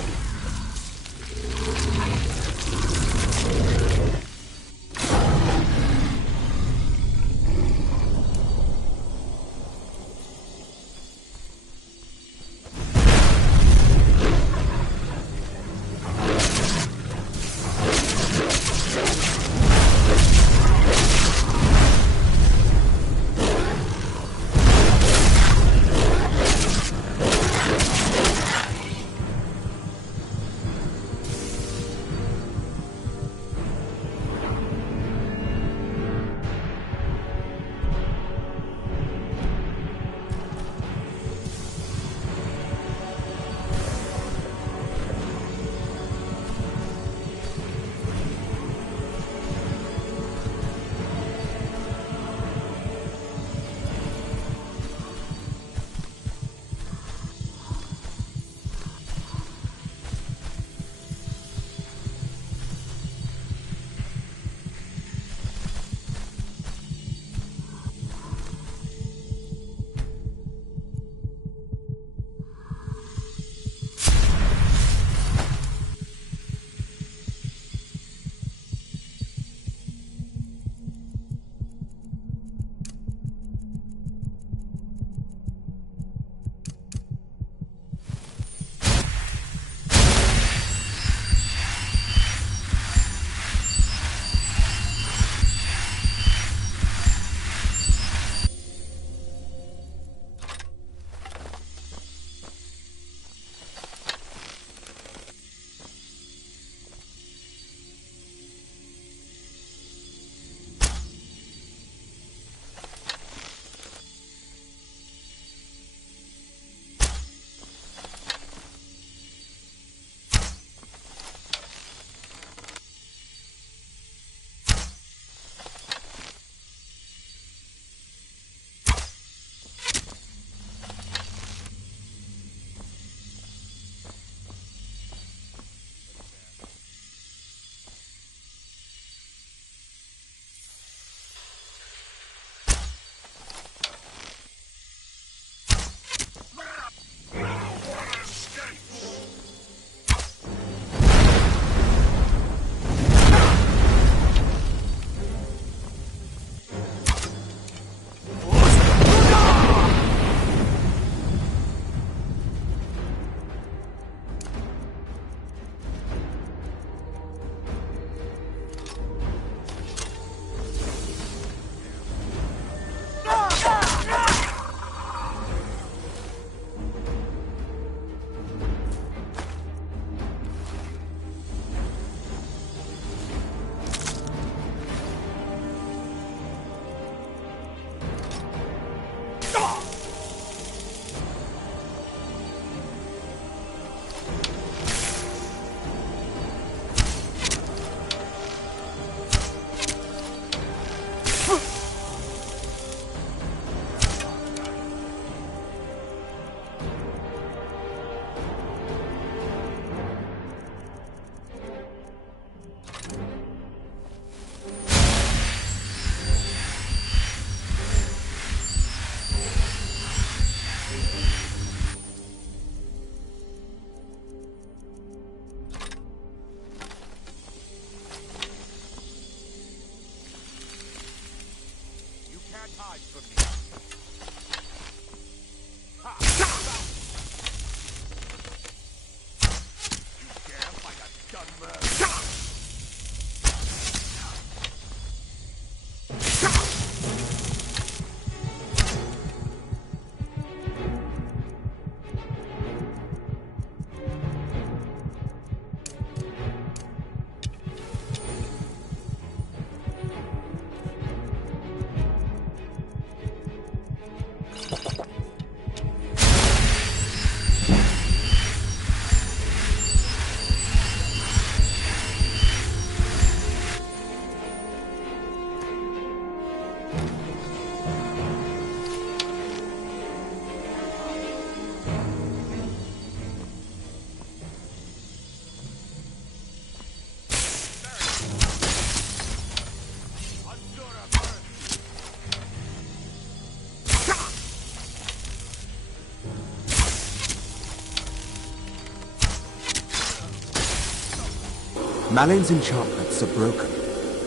Malin's enchantments are broken.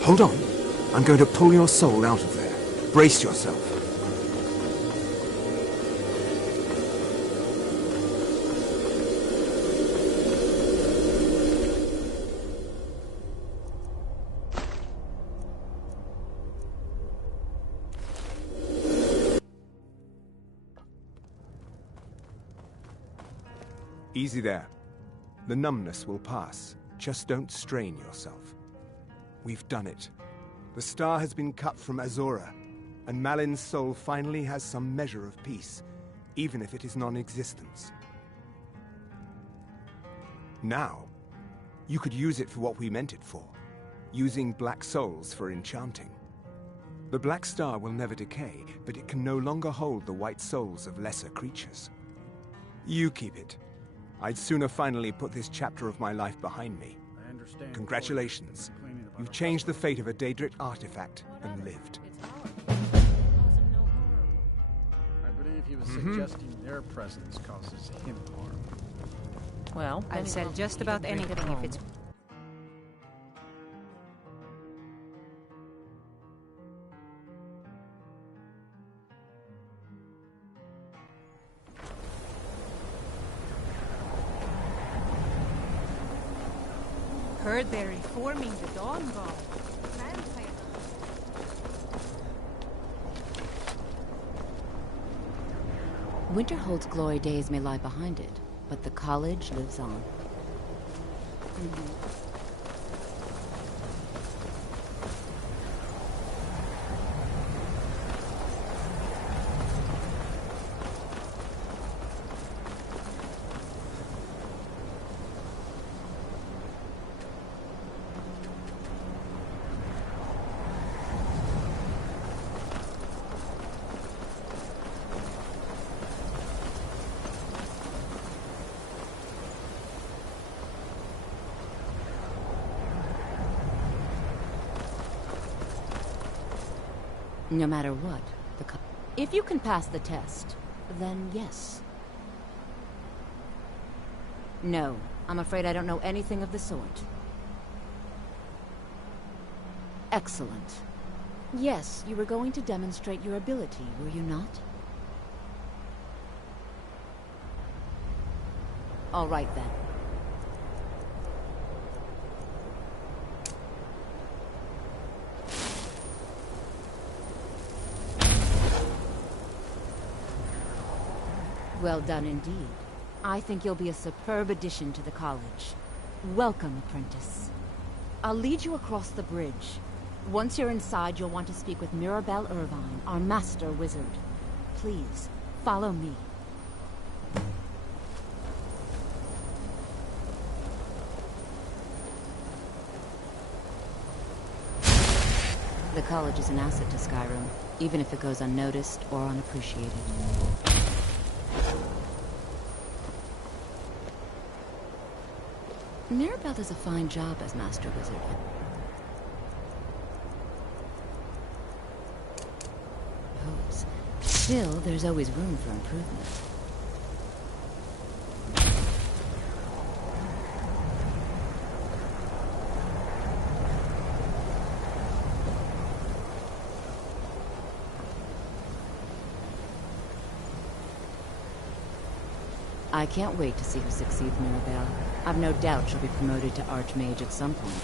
Hold on. I'm going to pull your soul out of there. Brace yourself. Easy there. The numbness will pass. Just don't strain yourself. We've done it. The star has been cut from Azora, and Malin's soul finally has some measure of peace, even if it is non-existence. Now, you could use it for what we meant it for, using black souls for enchanting. The black star will never decay, but it can no longer hold the white souls of lesser creatures. You keep it. I'd sooner finally put this chapter of my life behind me. Congratulations. You've changed the fate of a Daedric artifact and lived. I believe he was suggesting their presence causes him harm. Well, I'll sell just about anything if it's... Heard they're reforming the Dawn God. Winterhold's glory days may lie behind it, but the college lives on. No matter what, if you can pass the test, then yes. No, I'm afraid I don't know anything of the sort. Excellent. Yes, you were going to demonstrate your ability, were you not? All right then. Well done indeed. I think you'll be a superb addition to the college. Welcome, apprentice. I'll lead you across the bridge. Once you're inside, you'll want to speak with Mirabelle Irvine, our master wizard. Please, follow me. The college is an asset to Skyrim, even if it goes unnoticed or unappreciated. Mirabelle does a fine job as Master Wizard. Still, there's always room for improvement. I can't wait to see who succeeds Mirabelle. I've no doubt she'll be promoted to Archmage at some point.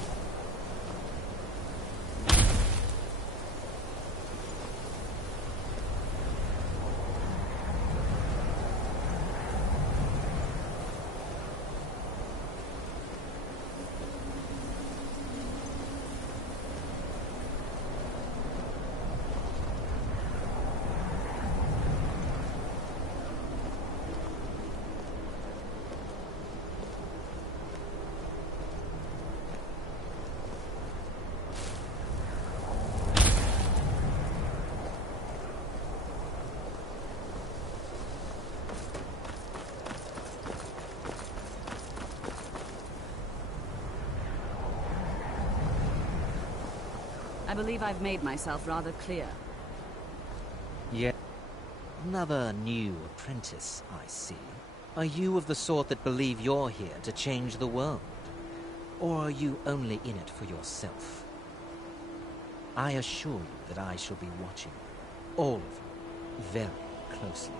I believe I've made myself rather clear. Yeah. Another new apprentice, I see. Are you of the sort that believe you're here to change the world? Or are you only in it for yourself? I assure you that I shall be watching all of you very closely.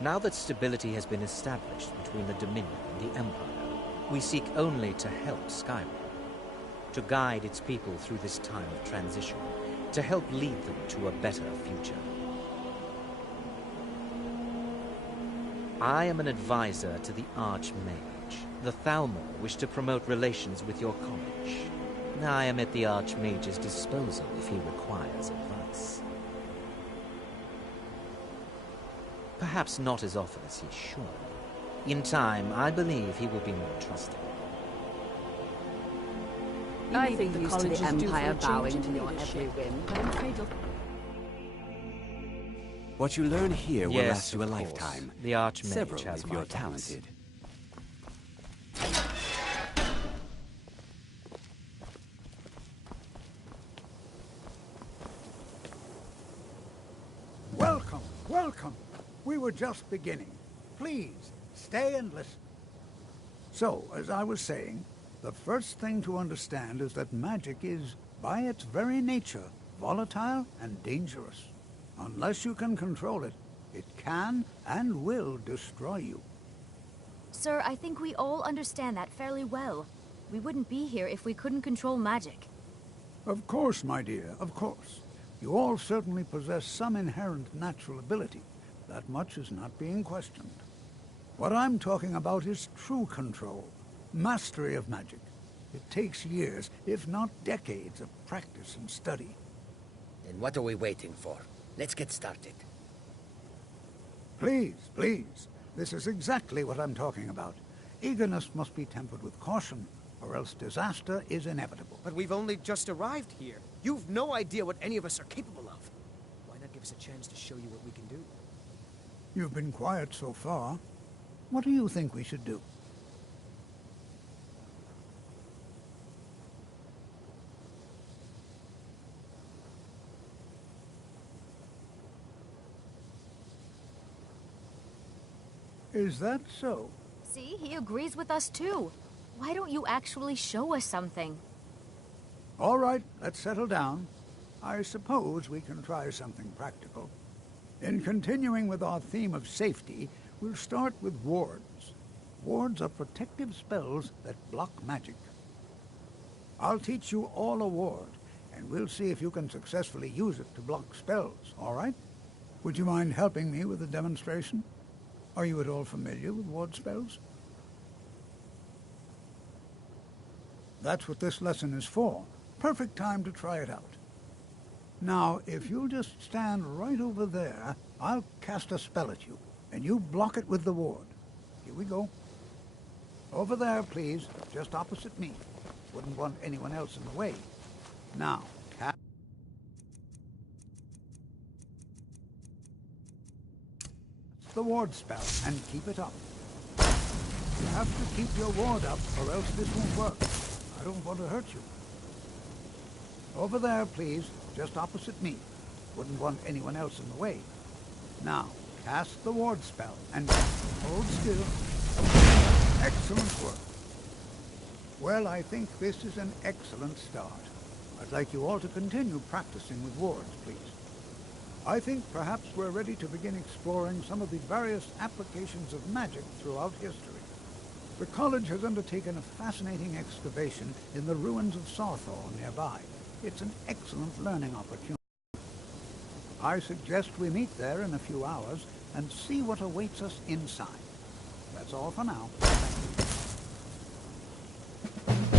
Now that stability has been established between the Dominion and the Empire, we seek only to help Skyrim, to guide its people through this time of transition, to help lead them to a better future. I am an advisor to the Archmage. The Thalmor wish to promote relations with your college. I am at the Archmage's disposal if he requires advice. Perhaps not as often as he should. In time, I believe he will be more trusted. I think the college is Empire bowing to your every whim, but I'm afraid you'll... What you learn here will Yes, last you a of course. lifetime. The Archmage Several has if my you're thanks. talented. Welcome, welcome. We were just beginning. Please, stay and listen. So, as I was saying, the first thing to understand is that magic is, by its very nature, volatile and dangerous. Unless you can control it, it can and will destroy you. Sir, I think we all understand that fairly well. We wouldn't be here if we couldn't control magic. Of course, my dear, of course. You all certainly possess some inherent natural ability. That much is not being questioned. What I'm talking about is true control, mastery of magic. It takes years, if not decades, of practice and study. Then what are we waiting for? Let's get started. Please, please. This is exactly what I'm talking about. Eagerness must be tempered with caution, or else disaster is inevitable. But we've only just arrived here. You've no idea what any of us are capable of. Why not give us a chance to show you what we can do? You've been quiet so far. What do you think we should do? Is that so? See, he agrees with us too. Why don't you actually show us something? All right, let's settle down. I suppose we can try something practical. In continuing with our theme of safety, we'll start with wards. Wards are protective spells that block magic. I'll teach you all a ward, and we'll see if you can successfully use it to block spells, all right? Would you mind helping me with the demonstration? Are you at all familiar with ward spells? That's what this lesson is for. Perfect time to try it out. Now, if you'll just stand right over there, I'll cast a spell at you, and you block it with the ward. Here we go. Over there, please, just opposite me. Wouldn't want anyone else in the way. Now, cast the ward spell, and keep it up. You have to keep your ward up, or else this won't work. I don't want to hurt you. Over there, please, just opposite me. Wouldn't want anyone else in the way. Now, cast the ward spell, and hold still. Excellent work. Well, I think this is an excellent start. I'd like you all to continue practicing with wards, please. I think perhaps we're ready to begin exploring some of the various applications of magic throughout history. The college has undertaken a fascinating excavation in the ruins of Sawthorn nearby. It's an excellent learning opportunity. I suggest we meet there in a few hours and see what awaits us inside. That's all for now. Thank you.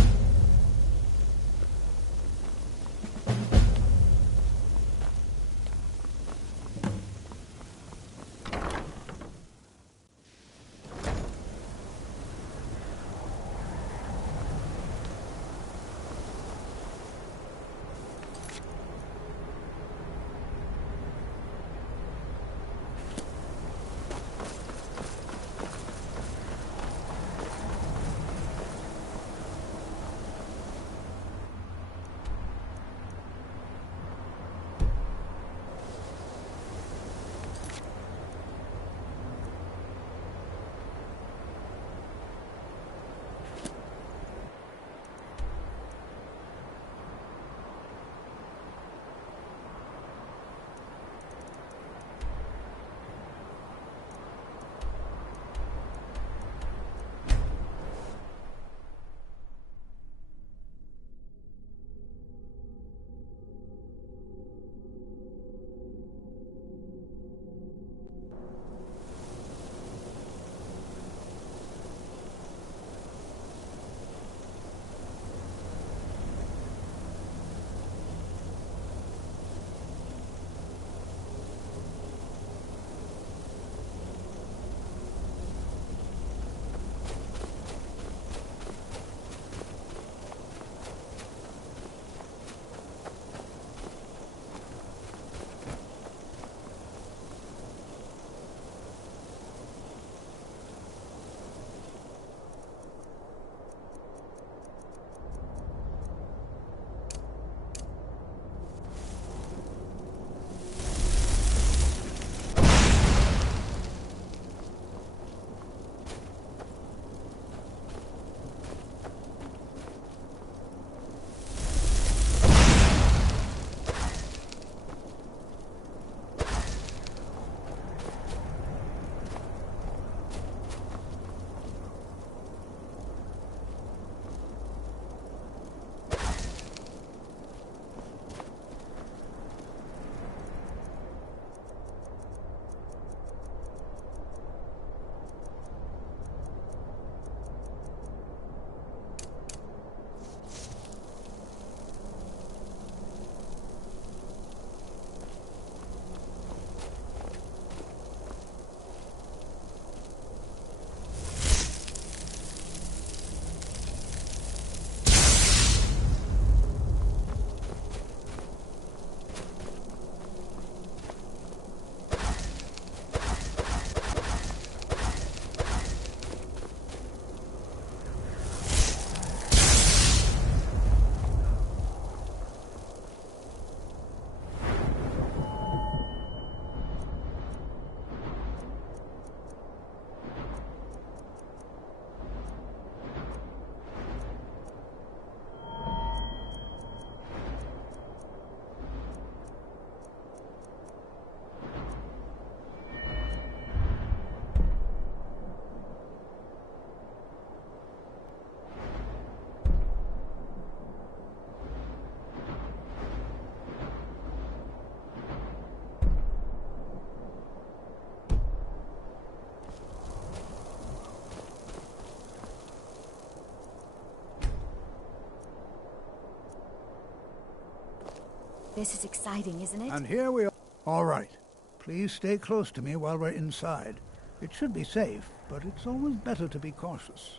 This is exciting, isn't it? And here we are. All right. Please stay close to me while we're inside. It should be safe, but it's always better to be cautious.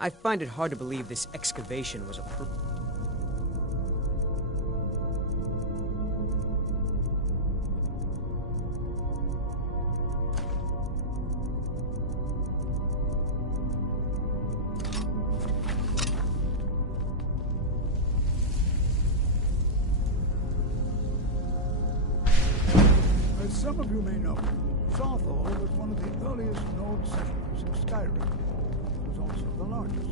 I find it hard to believe this excavation was a As some of you may know, Sawthall was one of the earliest node settlements in Skyrim. Also the largest.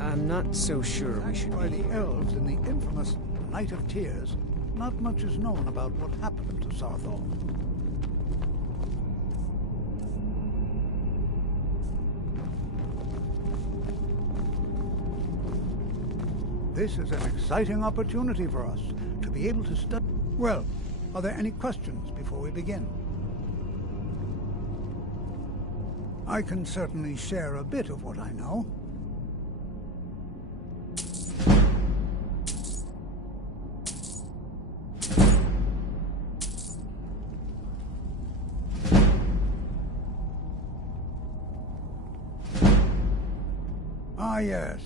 I'm not so sure we should by be the elves in the infamous Night of Tears, not much is known about what happened to Sawthall. This is an exciting opportunity for us to be able to study. Well, are there any questions before we begin? I can certainly share a bit of what I know. Ah, yes.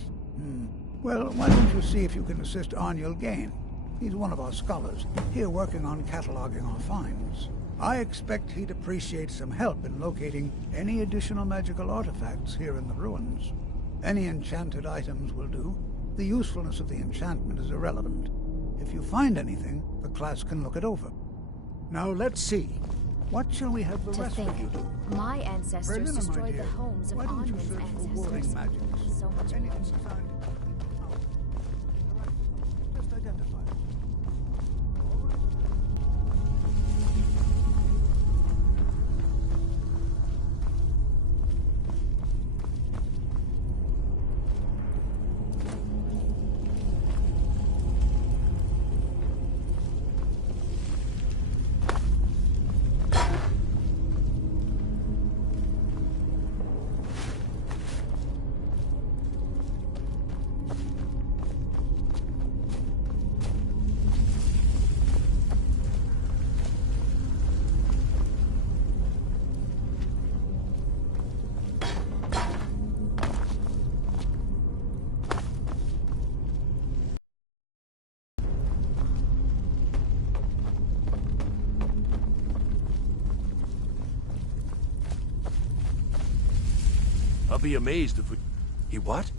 Well, why don't you see if you can assist Arniel Gain? He's one of our scholars, here working on cataloging our finds. I expect he'd appreciate some help in locating any additional magical artifacts here in the ruins. Any enchanted items will do. The usefulness of the enchantment is irrelevant. If you find anything, the class can look it over. Now let's see. What shall we have the rest of you do? My ancestors Berlina, my destroyed dear, the homes of why don't you Arnvin's search for ancestors. warding magics? So much Anything more. designed to keep them out. Just identify them. I'll be amazed if we... He what?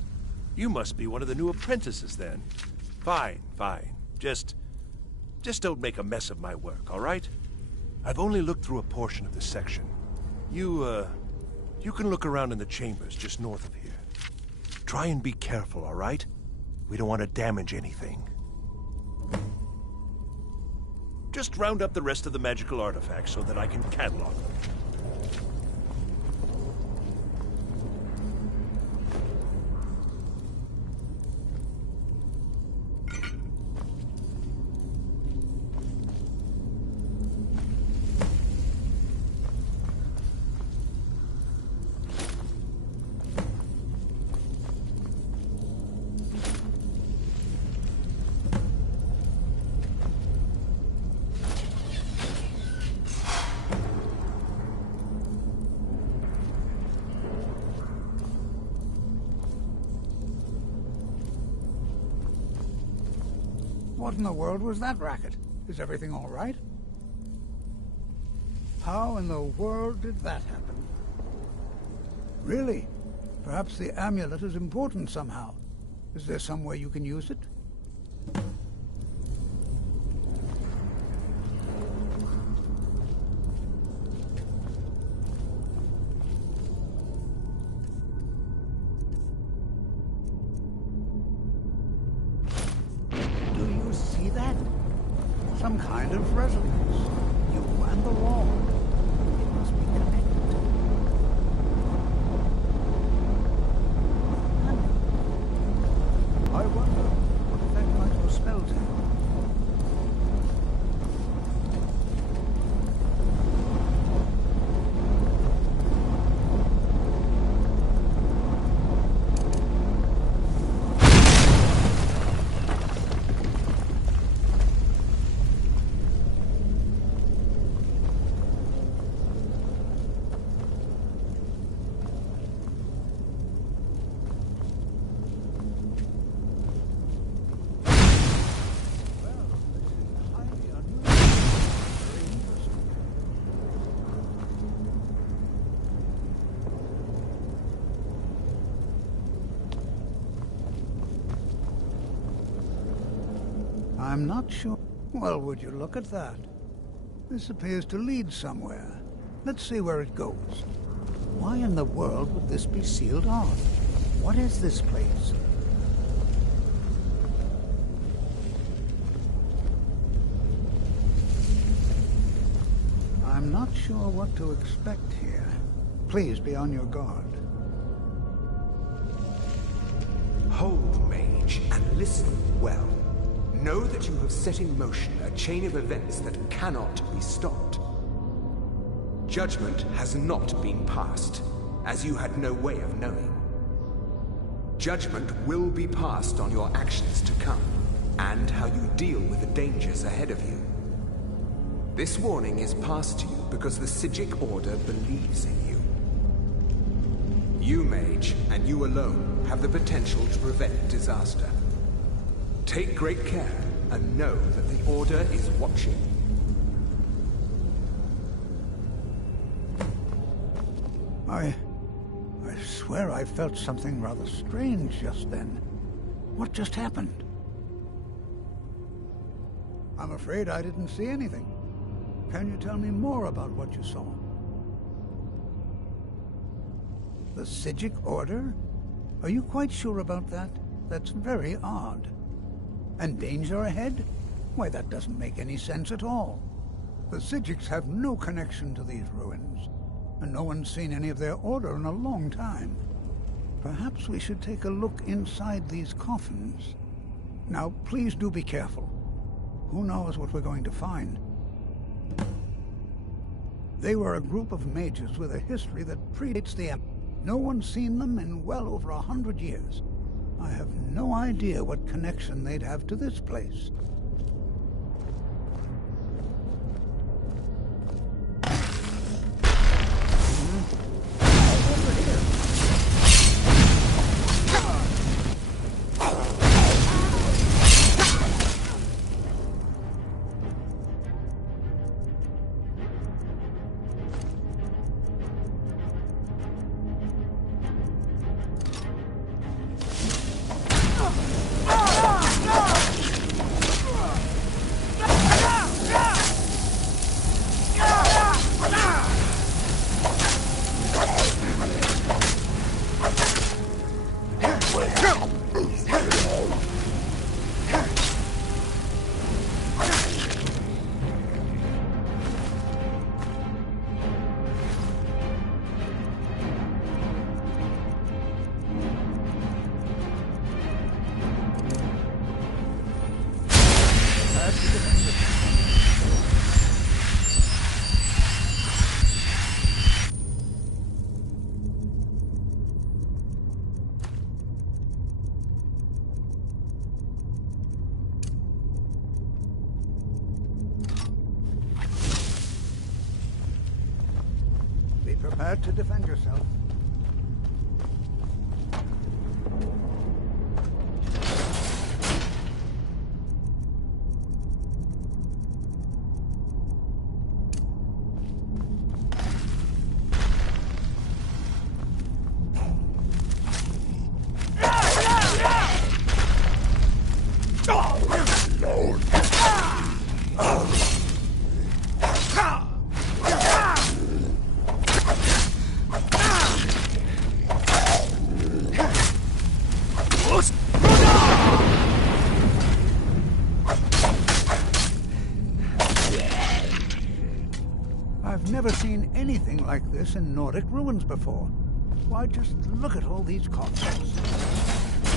You must be one of the new apprentices, then. Fine, fine. Just don't make a mess of my work, all right? I've only looked through a portion of this section. You can look around in the chambers just north of here. Try and be careful, all right? We don't want to damage anything. Just round up the rest of the magical artifacts so that I can catalog them. What in the world was that racket? Is everything all right? How in the world did that happen? Really? Perhaps the amulet is important somehow. Is there some way you can use it? Some kind of resonance. You and the wall. It must be connected. I I wonder what effect might your spells have. I'm not sure. Well, would you look at that? This appears to lead somewhere. Let's see where it goes. Why in the world would this be sealed off? What is this place? I'm not sure what to expect here. Please be on your guard. Hold, mage, and listen well. Know that you have set in motion a chain of events that cannot be stopped. Judgment has not been passed, as you had no way of knowing. Judgment will be passed on your actions to come, and how you deal with the dangers ahead of you. This warning is passed to you because the Psijic Order believes in you. You, mage, and you alone, have the potential to prevent disaster. Take great care, and know that the Order is watching. I swear I felt something rather strange just then. What just happened? I'm afraid I didn't see anything. Can you tell me more about what you saw? The Psijic Order? Are you quite sure about that? That's very odd. And danger ahead? Why, that doesn't make any sense at all. The Psijics have no connection to these ruins, and no one's seen any of their order in a long time. Perhaps we should take a look inside these coffins. Now, please do be careful. Who knows what we're going to find? They were a group of mages with a history that predates the Empire. No one's seen them in well over 100 years. I have no idea what connection they'd have to this place. Prepare to defend yourself. I've never seen anything like this in Nordic ruins before. Why, just look at all these coffins.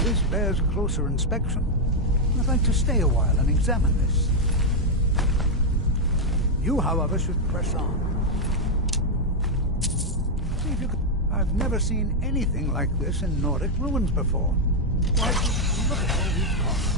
This bears closer inspection. I'd like to stay a while and examine this. You, however, should press on. See if you can... I've never seen anything like this in Nordic ruins before. Why, look at all these columns.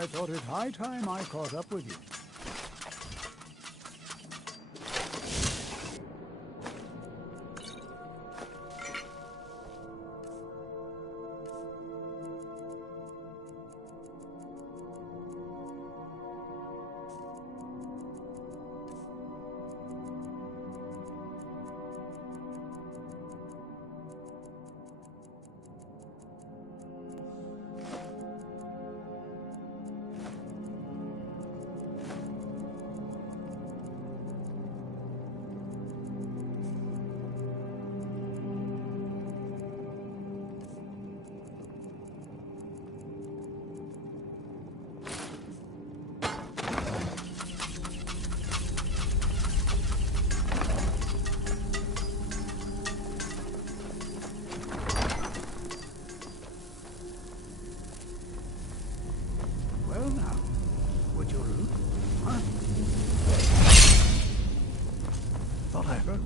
I thought it high time I caught up with you.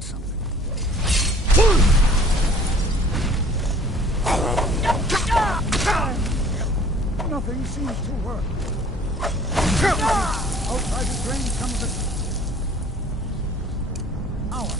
Something. Nothing seems to work. Outside his range comes a hour.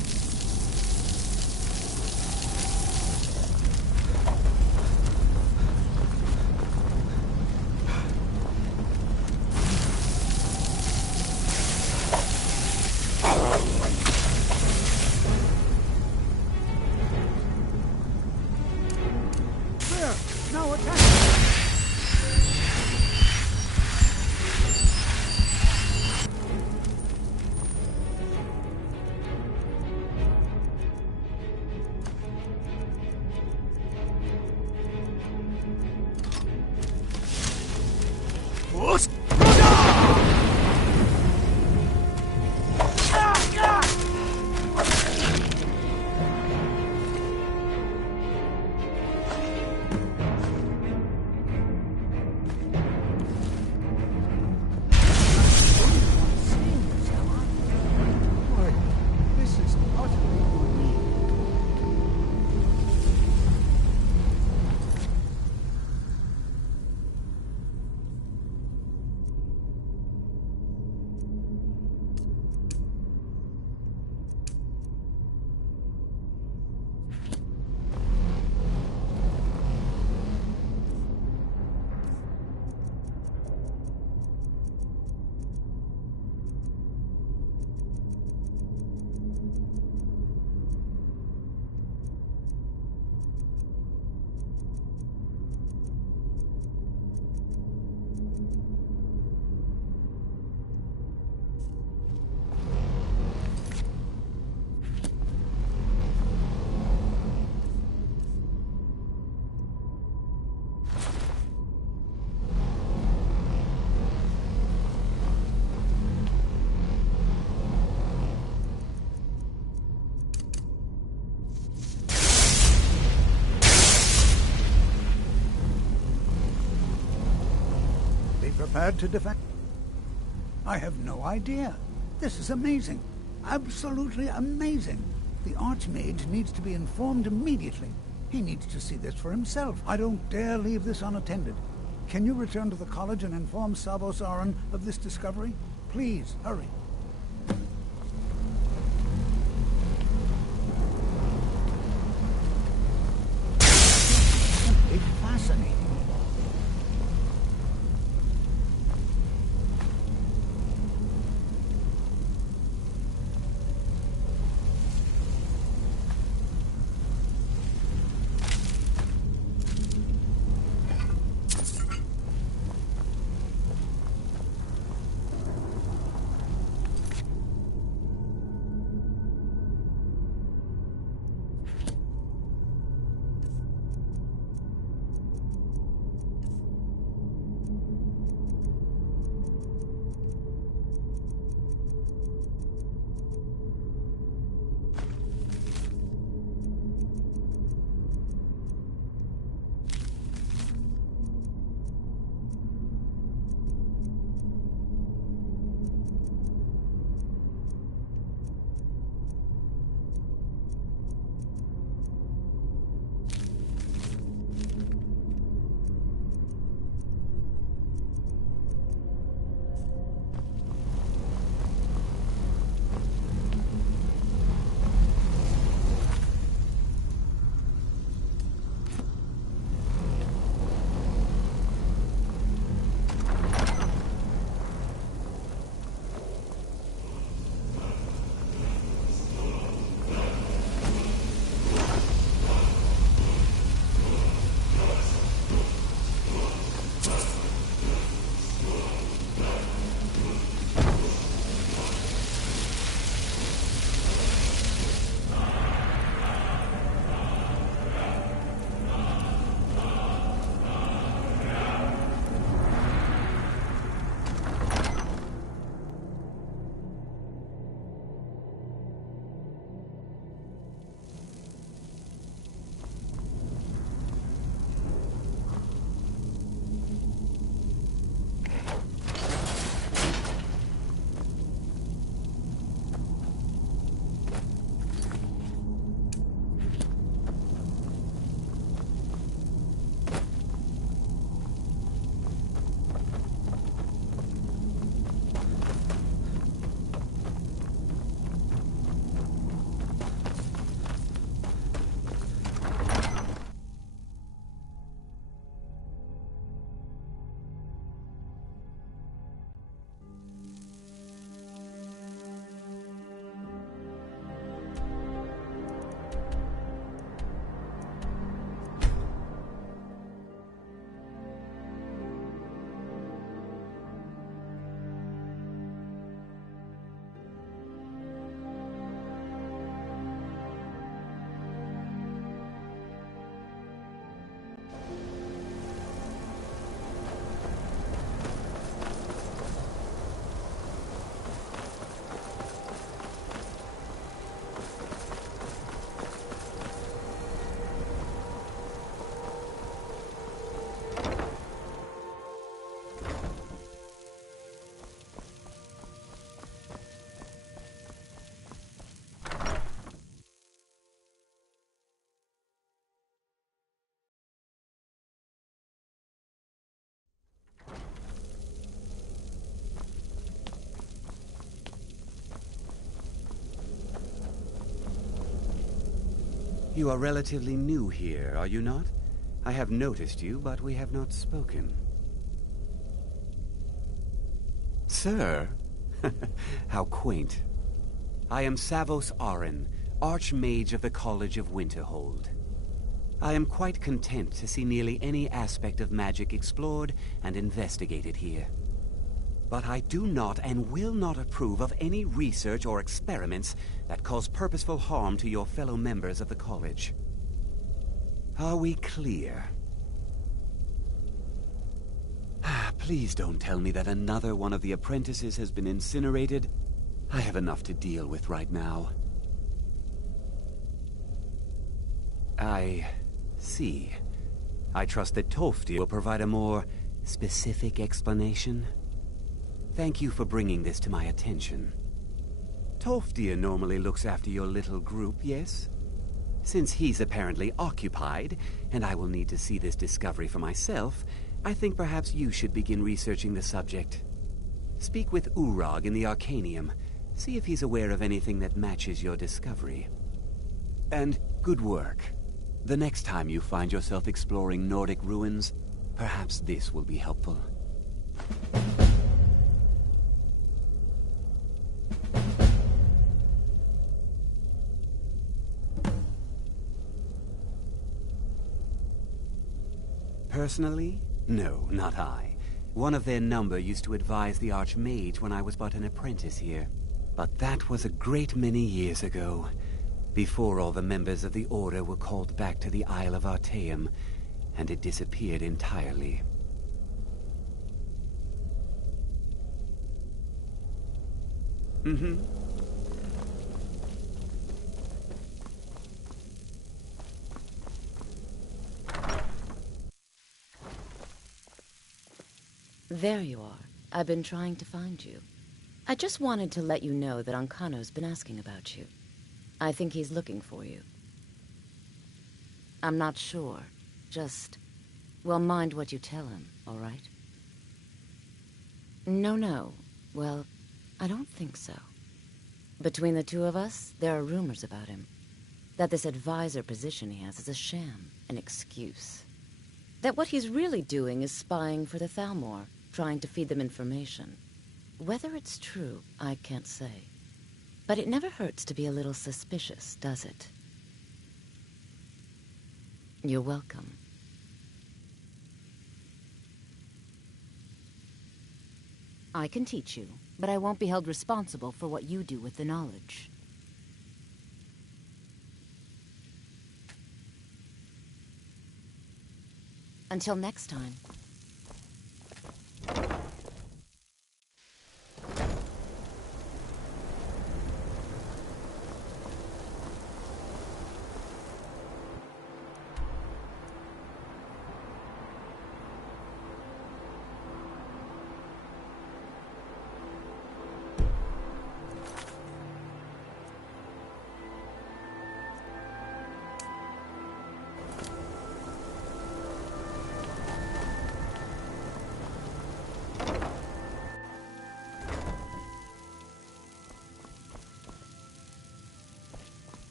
Prepared to defend? I have no idea. This is amazing. Absolutely amazing. The Archmage needs to be informed immediately. He needs to see this for himself. I don't dare leave this unattended. Can you return to the college and inform Savos Aran of this discovery? Please, hurry. Simply fascinating. You are relatively new here, are you not? I have noticed you, but we have not spoken. Sir? How quaint. I am Savos Arin, Archmage of the College of Winterhold. I am quite content to see nearly any aspect of magic explored and investigated here. But I do not and will not approve of any research or experiments that cause purposeful harm to your fellow members of the college. Are we clear? Please don't tell me that another one of the apprentices has been incinerated. I have enough to deal with right now. I see. I trust that Toftir will provide a more specific explanation. Thank you for bringing this to my attention. Toftir normally looks after your little group, yes? Since he's apparently occupied, and I will need to see this discovery for myself, I think perhaps you should begin researching the subject. Speak with Urag in the Arcanium. See if he's aware of anything that matches your discovery. And good work. The next time you find yourself exploring Nordic ruins, perhaps this will be helpful. Personally? No, not I. One of their number used to advise the Archmage when I was but an apprentice here. But that was a great many years ago, before all the members of the Order were called back to the Isle of Artaeum, and it disappeared entirely. There you are. I've been trying to find you. I just wanted to let you know that Ancano's been asking about you. I think he's looking for you. I'm not sure. Just, well, mind what you tell him, all right? No. Well, I don't think so. Between the two of us, there are rumors about him. That this advisor position he has is a sham, an excuse. That what he's really doing is spying for the Thalmor, trying to feed them information. Whether it's true, I can't say. But it never hurts to be a little suspicious, does it? You're welcome. I can teach you, but I won't be held responsible for what you do with the knowledge. Until next time.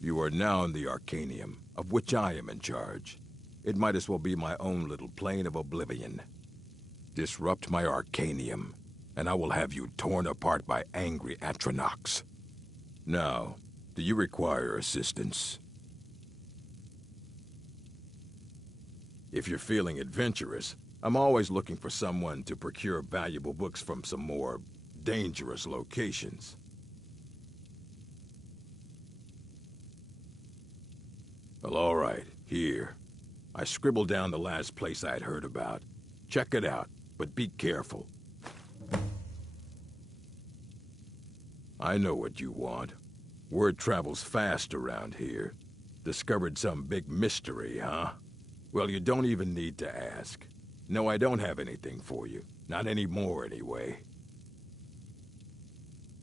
You are now in the Arcanium, of which I am in charge. It might as well be my own little plane of oblivion. Disrupt my Arcanium, and I will have you torn apart by angry Atronachs. Now, do you require assistance? If you're feeling adventurous, I'm always looking for someone to procure valuable books from some more dangerous locations. Well, all right, here. I scribbled down the last place I'd heard about. Check it out, but be careful. I know what you want. Word travels fast around here. Discovered some big mystery, huh? Well, you don't even need to ask. No, I don't have anything for you. Not anymore, anyway.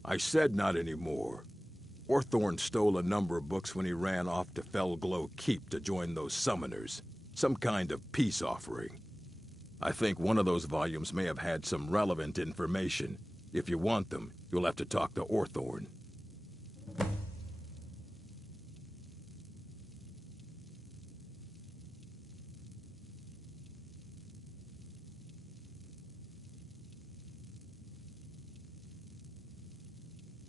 I said not anymore. Orthorn stole a number of books when he ran off to Felglow Keep to join those summoners. Some kind of peace offering. I think one of those volumes may have had some relevant information. If you want them, you'll have to talk to Orthorn.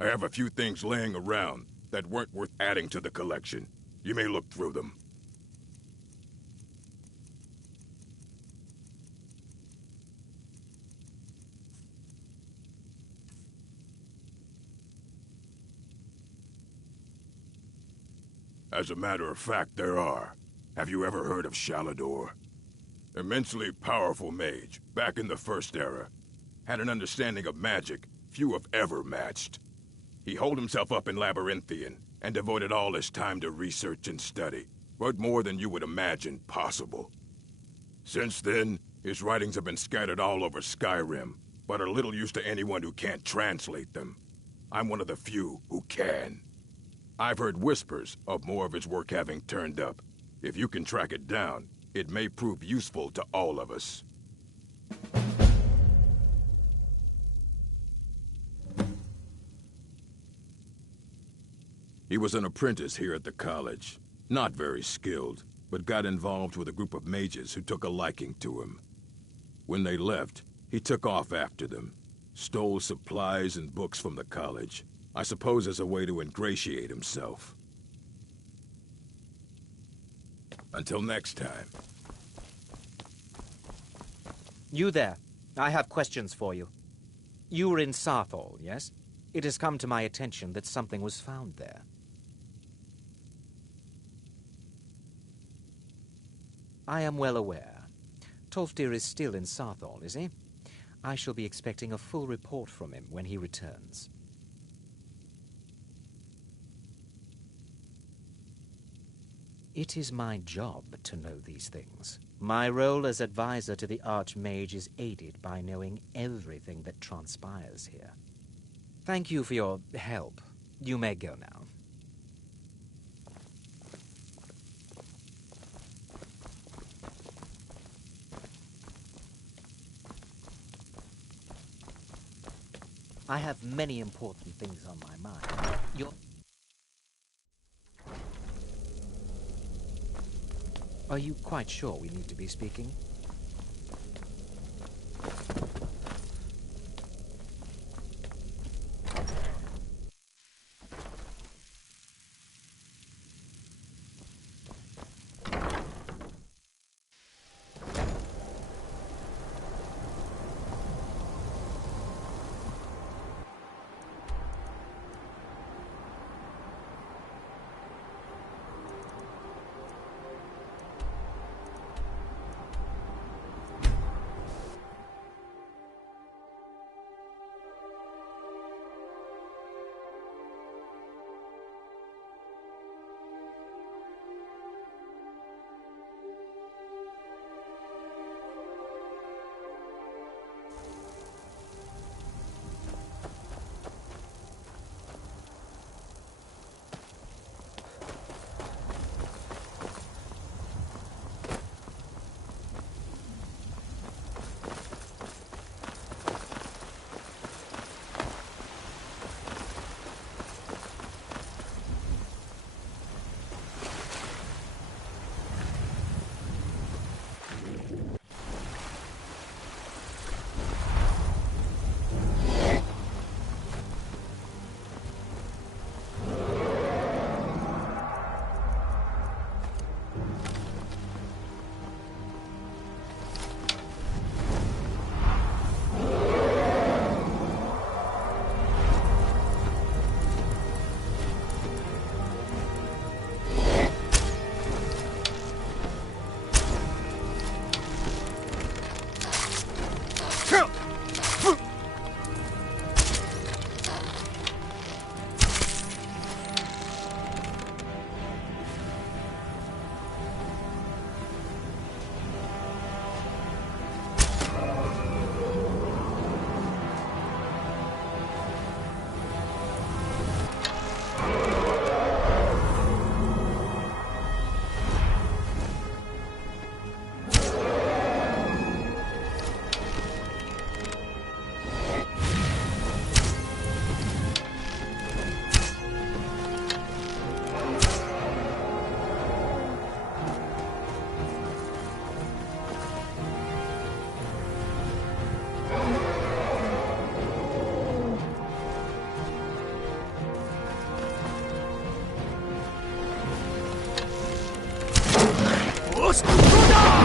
I have a few things laying around that weren't worth adding to the collection. You may look through them. As a matter of fact, there are. Have you ever heard of Shalador? Immensely powerful mage, back in the First Era. Had an understanding of magic few have ever matched. He holed himself up in Labyrinthian, and devoted all his time to research and study. Wrote more than you would imagine possible. Since then, his writings have been scattered all over Skyrim, but are little use to anyone who can't translate them. I'm one of the few who can. I've heard whispers of more of his work having turned up. If you can track it down, it may prove useful to all of us. He was an apprentice here at the college. Not very skilled, but got involved with a group of mages who took a liking to him. When they left, he took off after them. Stole supplies and books from the college. I suppose as a way to ingratiate himself. Until next time. You there. I have questions for you. You were in Sarthal, yes? It has come to my attention that something was found there. I am well aware. Tolfdir is still in Sarthal, is he? I shall be expecting a full report from him when he returns. It is my job to know these things. My role as advisor to the Archmage is aided by knowing everything that transpires here. Thank you for your help. You may go now. I have many important things on my mind. Are you quite sure we need to be speaking? Vamos! Ruda!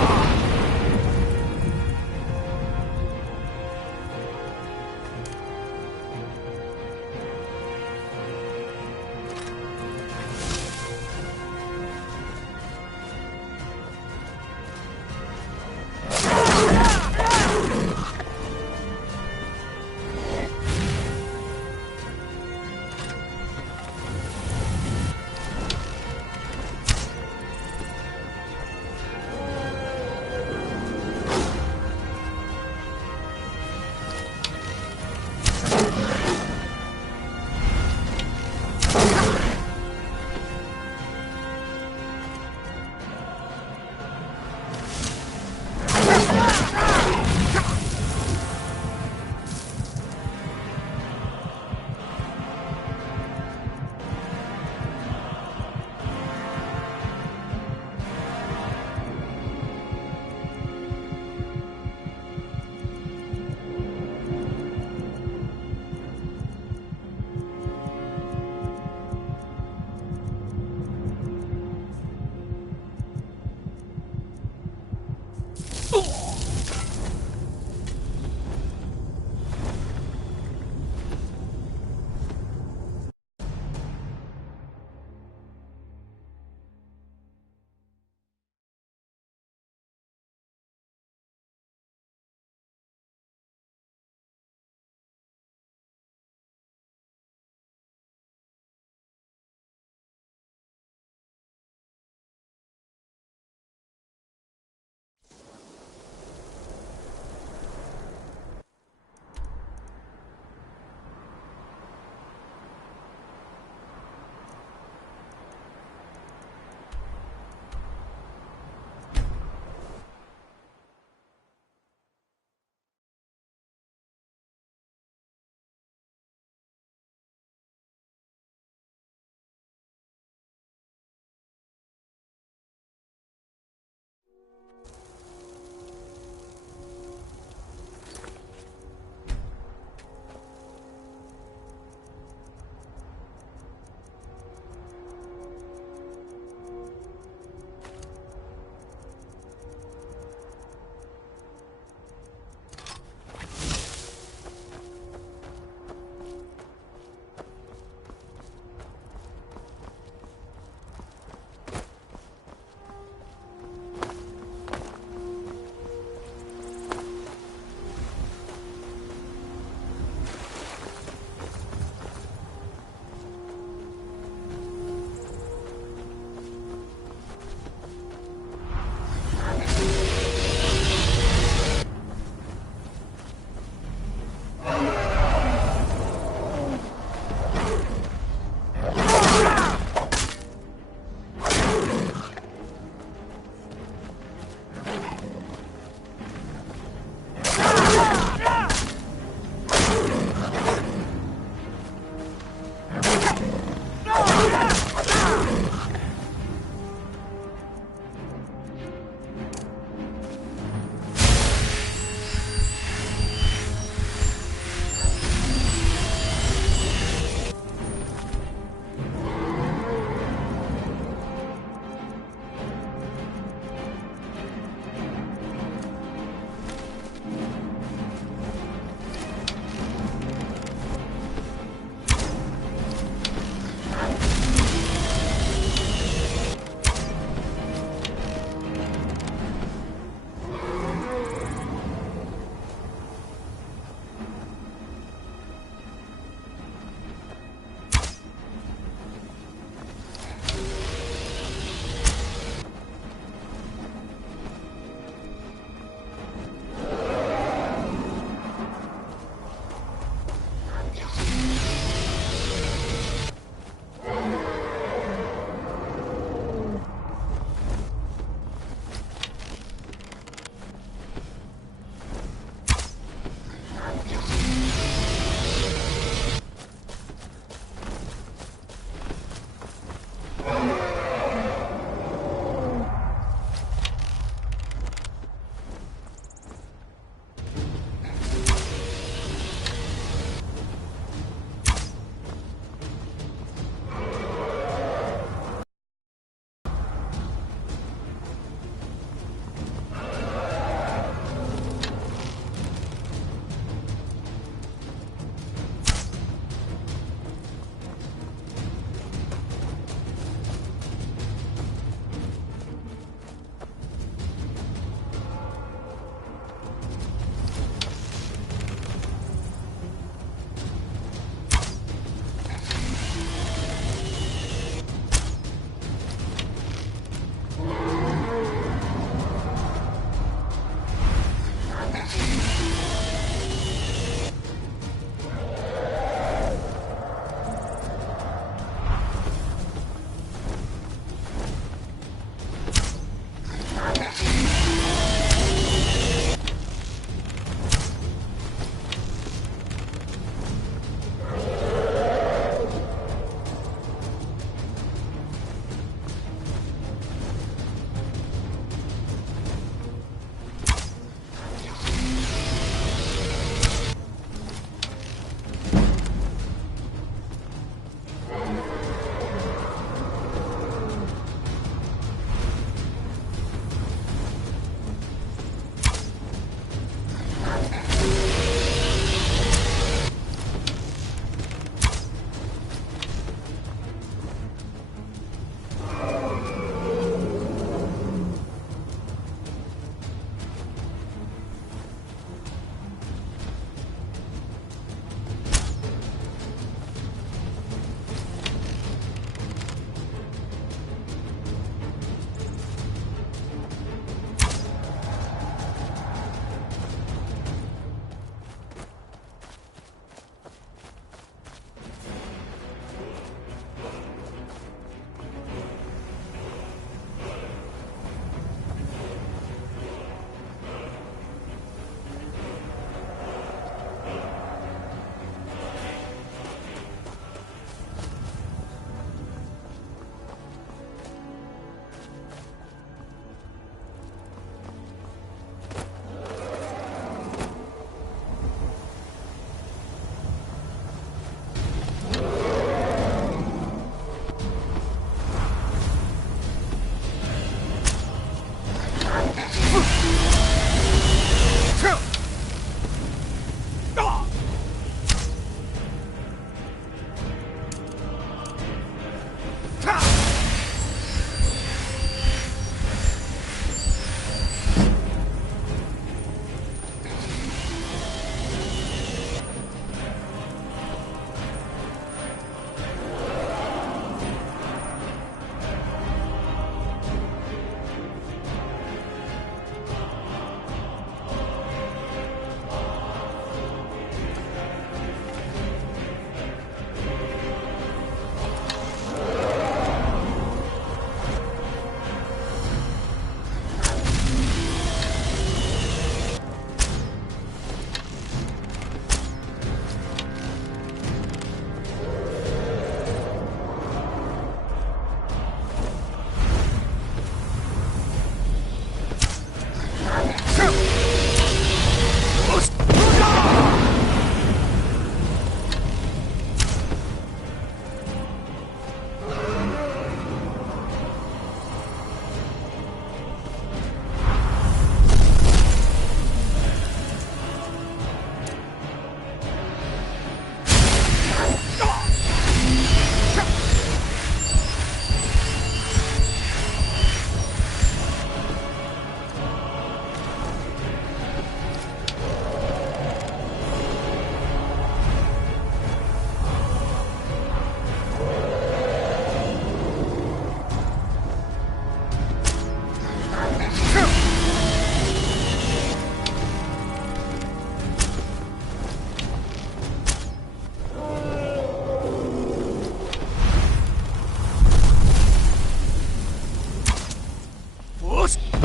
must